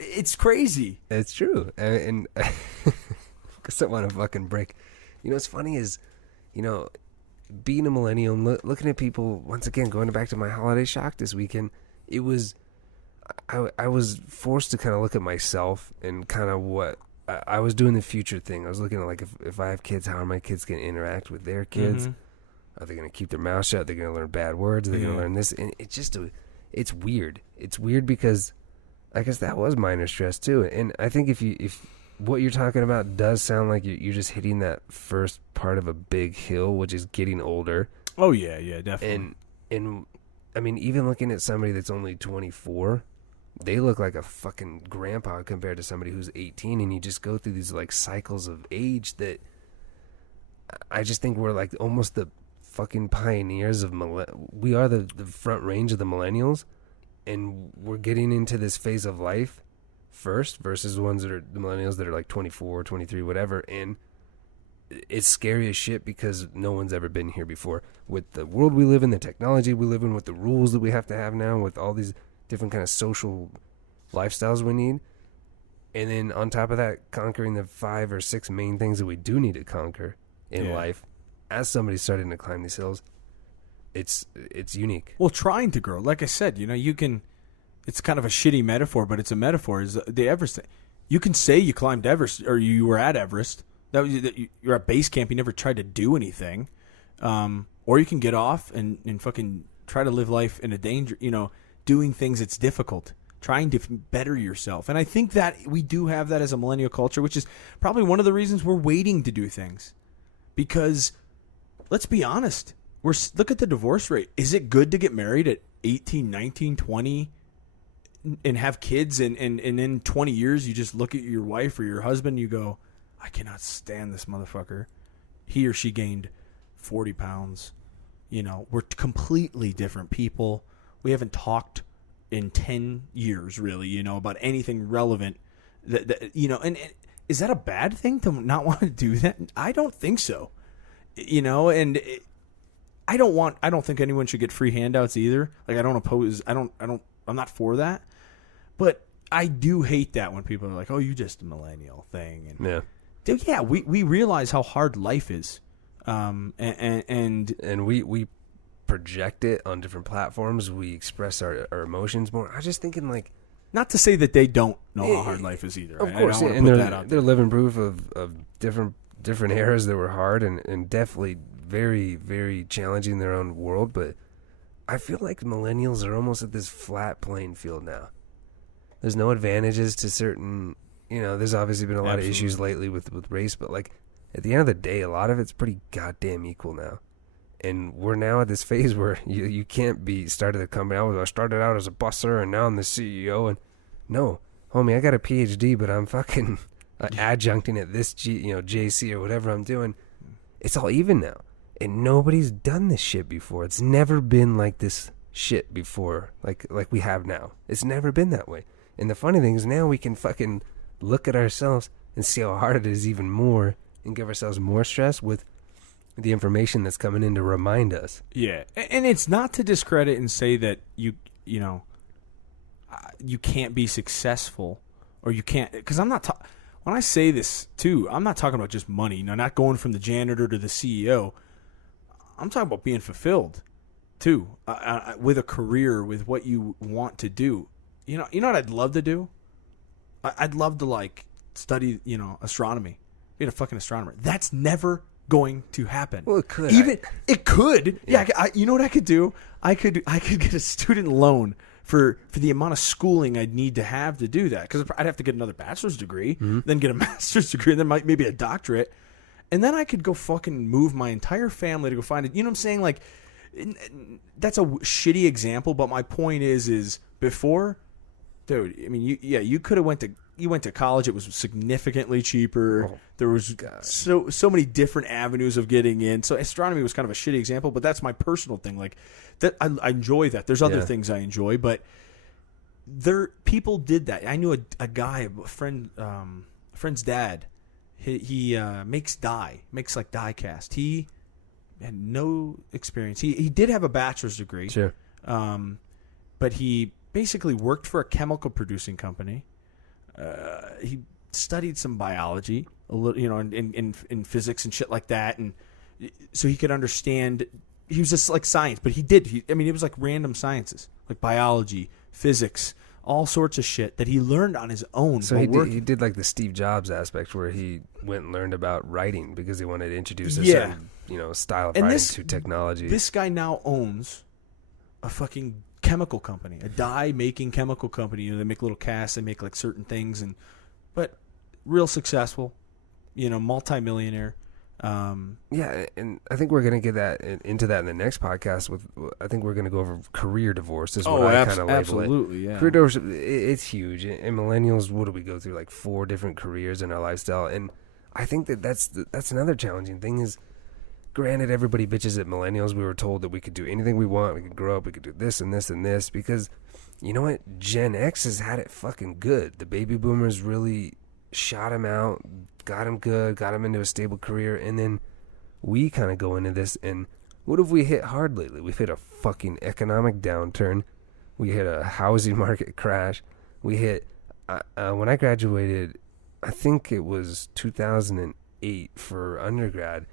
it's crazy. It's true, and because I want a fucking break. You know, what's funny is, you know, being a millennial and looking at people once again. Going back to my holiday shock this weekend, it was, I was forced to kind of look at myself and kind of what I was doing the future thing. I was looking at like if I have kids, how are my kids going to interact with their kids? Mm-hmm. Are they going to keep their mouth shut? Are they going to learn bad words? Are they going to learn this? And it's just, it's weird. It's weird because I guess that was minor stress too. And I think if what you're talking about does sound like you're just hitting that first part of a big hill, which is getting older. Oh yeah, definitely. And I mean, even looking at somebody that's only 24, they look like a fucking grandpa compared to somebody who's 18. And you just go through these like cycles of age that I just think we're like almost the fucking pioneers of we are the front range of the millennials, and we're getting into this phase of life first versus the ones that are the millennials that are like 24, 23, whatever. And it's scary as shit because no one's ever been here before with the world we live in, the technology we live in, with the rules that we have to have now, with all these different kind of social lifestyles we need. And then on top of that, conquering the 5 or 6 main things that we do need to conquer in life. As somebody's starting to climb these hills, it's unique. Well, trying to grow, like I said, you know, you can. It's kind of a shitty metaphor, but it's a metaphor. Is the Everest thing? You can say you climbed Everest or you were at Everest. You're at base camp. You never tried to do anything, or you can get off and fucking try to live life in a danger. You know, doing things that's difficult, trying to better yourself. And I think that we do have that as a millennial culture, which is probably one of the reasons we're waiting to do things, because. Let's be honest. Look at the divorce rate. Is it good to get married at 18, 19, 20 and have kids and in 20 years you just look at your wife or your husband and you go, I cannot stand this motherfucker. He or she gained 40 pounds. You know, we're completely different people. We haven't talked in 10 years really, you know, about anything relevant that you know, and is that a bad thing to not want to do that? I don't think so. You know, and I don't think anyone should get free handouts either. Like I'm not for that. But I do hate that when people are like, "Oh, you just a millennial thing." And yeah. Dude, yeah, we realize how hard life is. And we project it on different platforms. We express our emotions more. I was just thinking, like, not to say that they don't know how hard life is either. Of course, and they're living proof of different eras that were hard and definitely very, very challenging in their own world. But I feel like millennials are almost at this flat playing field now. There's no advantages to certain, you know, there's obviously been a lot of issues lately with race, but like at the end of the day, a lot of it's pretty goddamn equal now. And we're now at this phase where you can't be started a company. I started out as a busser and now I'm the CEO. And no, homie, I got a PhD, but I'm fucking adjuncting at this JC or whatever I'm doing. It's all even now, and nobody's done this shit before. It's never been like this shit before, like we have now. It's never been that way. And the funny thing is now we can fucking look at ourselves and see how hard it is even more, and give ourselves more stress with the information that's coming in to remind us. Yeah, and it's not to discredit and say that you can't be successful or you can't, because I'm not. When I say this, too, I'm not talking about just money. You know, not going from the janitor to the CEO. I'm talking about being fulfilled, too, with a career, with what you want to do. You know what I'd love to do? I'd love to, like, study, astronomy, be a fucking astronomer. That's never going to happen. Well, it could. It could. Yeah. You know what I could do? I could get a student loan for the amount of schooling I'd need to have to do that, because I'd have to get another bachelor's degree, then get a master's degree, and then maybe a doctorate, and then I could go fucking move my entire family to go find it. You know what I'm saying? Like, that's a shitty example, but my point is before, dude. I mean, you could have went to college. It was significantly cheaper. Oh, there was so many different avenues of getting in. So astronomy was kind of a shitty example, but that's my personal thing. Like that, I enjoy that. There's other things I enjoy, but people did that. I knew a guy, a friend's dad. He makes like die cast. He had no experience. He did have a bachelor's degree. Sure. But he basically worked for a chemical producing company. He studied some biology, a little, in physics and shit like that, and so he could understand. He was just like science, but it was like random sciences, like biology, physics, all sorts of shit that he learned on his own. So he did like the Steve Jobs aspect, where he went and learned about writing because he wanted to introduce a certain style of writing to technology. This guy now owns a fucking chemical company, a dye-making chemical company. They make little casts, they make like certain things, but real successful, multi-millionaire. Yeah, and I think we're going to get into that in the next podcast. I think we're going to go over career divorce. Is what I kind of label absolutely, it. Yeah. Career divorce, it's huge. And millennials, what do we go through? Like 4 different careers in our lifestyle, and I think that's another challenging thing. Is granted, everybody bitches at millennials. We were told that we could do anything we want. We could grow up. We could do this and this and this, because you know what? Gen X has had it fucking good. The baby boomers really shot him out, got him good, got him into a stable career, and then we kind of go into this, and what have we hit hard lately? We've hit a fucking economic downturn. We hit a housing market crash. We hit, when I graduated, I think it was 2008 for undergrad,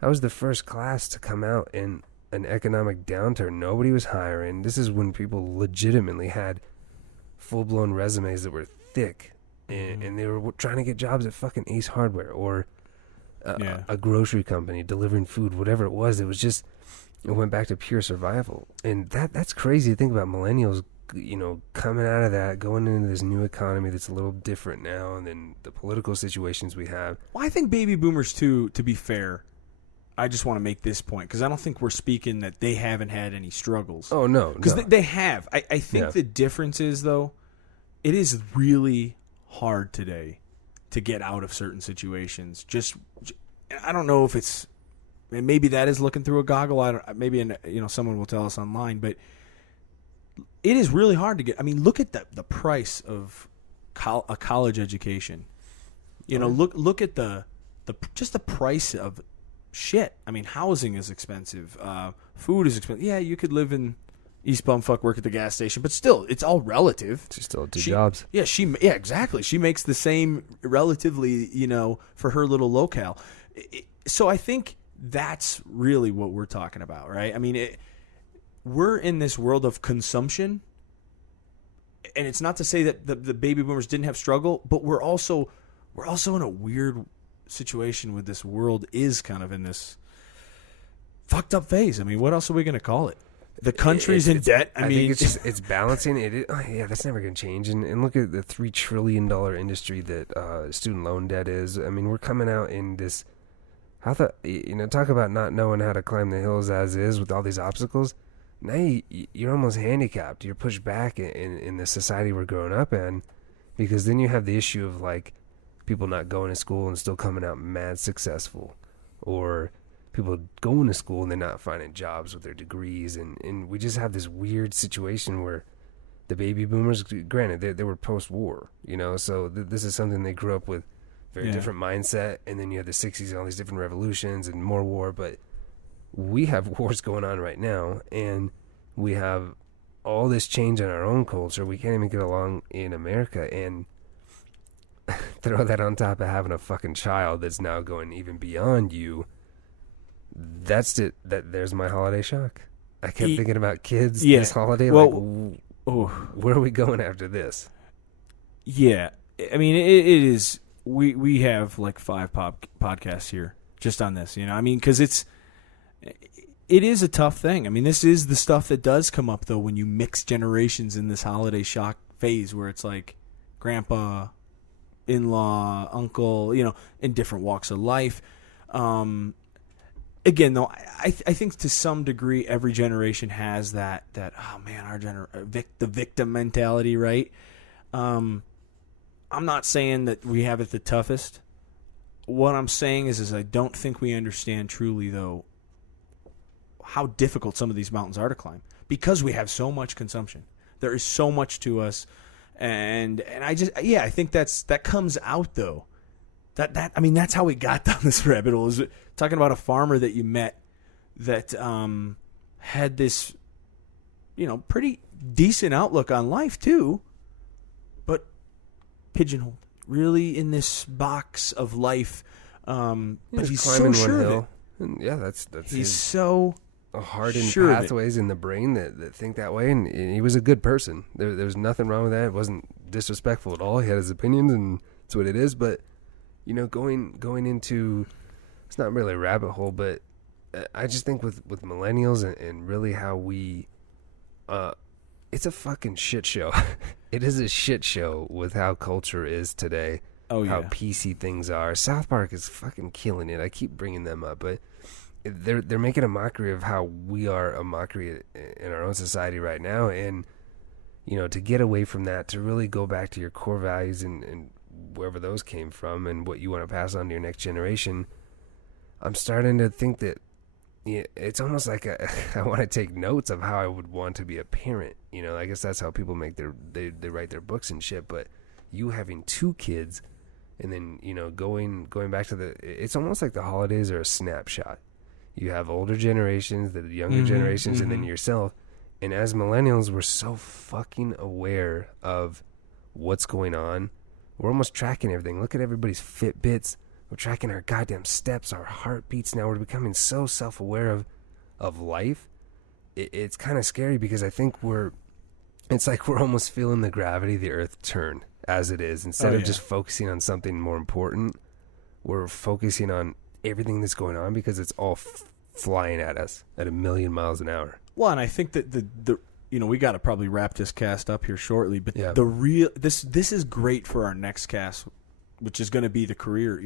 I was the first class to come out in an economic downturn. Nobody was hiring. This is when people legitimately had full-blown resumes that were thick. And they were trying to get jobs at fucking Ace Hardware or a grocery company delivering food, whatever it was. It was just, it went back to pure survival. And that's crazy to think about millennials, coming out of that, going into this new economy that's a little different now, and then the political situations we have. Well, I think baby boomers, too, to be fair, I just want to make this point, because I don't think we're speaking that they haven't had any struggles. Oh, no. Because they have. I think the difference is, though, it is really hard today to get out of certain situations. I don't know if it's, maybe that is looking through a goggle. Maybe someone will tell us online, but it is really hard to get. I mean, look at the price of a college education. Look at the price of shit. I mean, housing is expensive. Food is expensive. Yeah, you could live in East Bumfuck, work at the gas station, but still, it's all relative. She still had 2 jobs. Yeah, exactly. She makes the same relatively, for her little locale. So I think that's really what we're talking about, right? I mean, we're in this world of consumption, and it's not to say that the baby boomers didn't have struggle, but we're also in a weird situation with this world is kind of in this fucked up phase. I mean, what else are we going to call it? The country's in debt. I mean, think it's balancing it. That's never going to change. And look at the $3 trillion industry that student loan debt is. I mean, we're coming out in this. Talk about not knowing how to climb the hills as is with all these obstacles. Now you're almost handicapped. You're pushed back in the society we're growing up in, because then you have the issue of like people not going to school and still coming out mad successful, or people going to school and they're not finding jobs with their degrees, and we just have this weird situation where the baby boomers, granted they were post-war, so this is something they grew up with, very different mindset, and then you have the 60s and all these different revolutions and more war, but we have wars going on right now, and we have all this change in our own culture. We can't even get along in America, and throw that on top of having a fucking child that's now going even beyond you. That's it. There's my holiday shock. I kept thinking about kids this holiday. Well, where are we going after this? Yeah, I mean, it is. We have like 5 podcasts here, just on this. You know, I mean, because it is a tough thing. I mean, this is the stuff that does come up though when you mix generations in this holiday shock phase, where it's like grandpa, in-law, uncle, you know, in different walks of life. Again, though, I think to some degree every generation has that oh man, the victim mentality, right? I'm not saying that we have it the toughest. What I'm saying is I don't think we understand truly, though, how difficult some of these mountains are to climb because we have so much consumption. There is so much to us, and I think that comes out though. I mean, that's how we got down this rabbit hole. Is talking about a farmer that you met that had this, you know, pretty decent outlook on life too, but pigeonholed, really in this box of life. But he's so sure of it. And yeah, that's he's so hardened sure pathways in the brain that think that way, and he was a good person. There was nothing wrong with that. It wasn't disrespectful at all. He had his opinions, and that's what it is. But you know, going into, it's not really a rabbit hole, but I just think with millennials and really how we, it's a fucking shit show. It is a shit show with how culture is today. Oh, yeah. How PC things are. South Park is fucking killing it. I keep bringing them up, but they're making a mockery of how we are a mockery in our own society right now. And, you know, to get away from that, to really go back to your core values and wherever those came from and what you want to pass on to your next generation, I'm starting to think that it's almost like I want to take notes of how I would want to be a parent. You know, I guess that's how people make they write their books and shit. But you having 2 kids, and then, you know, going back to it's almost like the holidays are a snapshot. You have older generations, the younger generations, and then yourself. And as millennials, we're so fucking aware of what's going on. We're almost tracking everything. Look at everybody's Fitbits. We're tracking our goddamn steps, our heartbeats now. We're becoming so self-aware of life. It's kind of scary because I think it's like we're almost feeling the gravity of the earth turn as it is. Instead of just focusing on something more important, we're focusing on everything that's going on because it's all flying at us at 1,000,000 miles an hour. Well, and I think that the you know, we got to probably wrap this cast up here shortly, but yeah. This is great for our next cast, which is going to be the career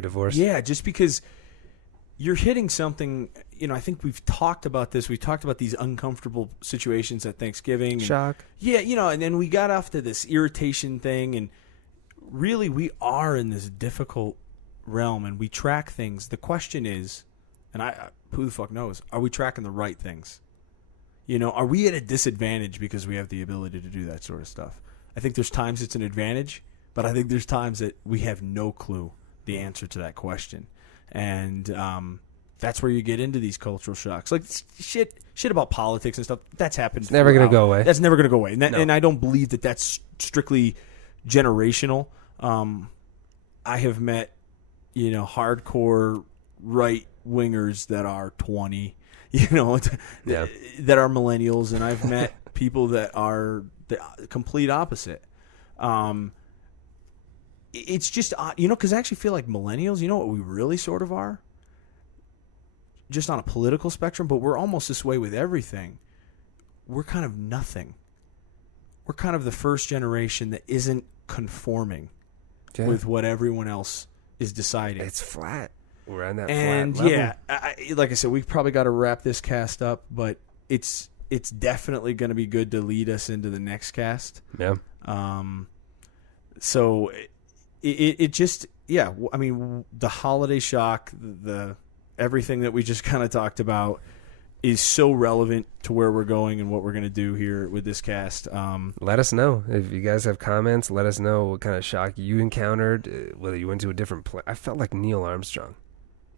divorce. Yeah, just because you're hitting something, you know, I think we've talked about this. We talked about these uncomfortable situations at Thanksgiving. Shock. Yeah, you know, and then we got off to this irritation thing, and really we are in this difficult realm, and we track things. The question is, and who the fuck knows, are we tracking the right things? You know, are we at a disadvantage because we have the ability to do that sort of stuff? I think there's times it's an advantage, but I think there's times that we have no clue the answer to that question. And that's where you get into these cultural shocks. Like shit about politics and stuff, that's happened. It's never going to go away. That's never going to go away. No. And I don't believe that that's strictly generational. I have met, you know, hardcore right-wingers that are 20, you know, that are millennials, and I've met people that are the complete opposite. It's just, you know, because I actually feel like millennials, you know what we really sort of are? Just on a political spectrum, but we're almost this way with everything. We're kind of nothing. We're kind of the first generation that isn't conforming with what everyone else is deciding. It's flat. We're on that and flat level. Yeah, like I said, we've probably got to wrap this cast up, but it's definitely going to be good to lead us into the next cast. Yeah. So it just, yeah, I mean, the holiday shock, the everything that we just kind of talked about is so relevant to where we're going and what we're going to do here with this cast. Let us know. If you guys have comments, let us know what kind of shock you encountered, whether you went to a different planet. I felt like Neil Armstrong.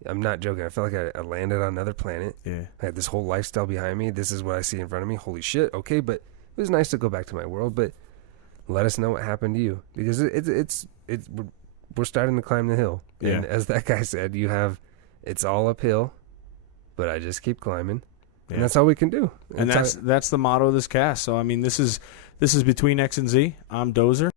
I'm not joking. I felt like I landed on another planet. Yeah. I had this whole lifestyle behind me. This is what I see in front of me. Holy shit. Okay, but it was nice to go back to my world. But let us know what happened to you, because we're starting to climb the hill. Yeah. And as that guy said, it's all uphill, but I just keep climbing. Yeah. And that's all we can do. And that's the motto of this cast. So I mean, this is Between X and Z. I'm Dozer.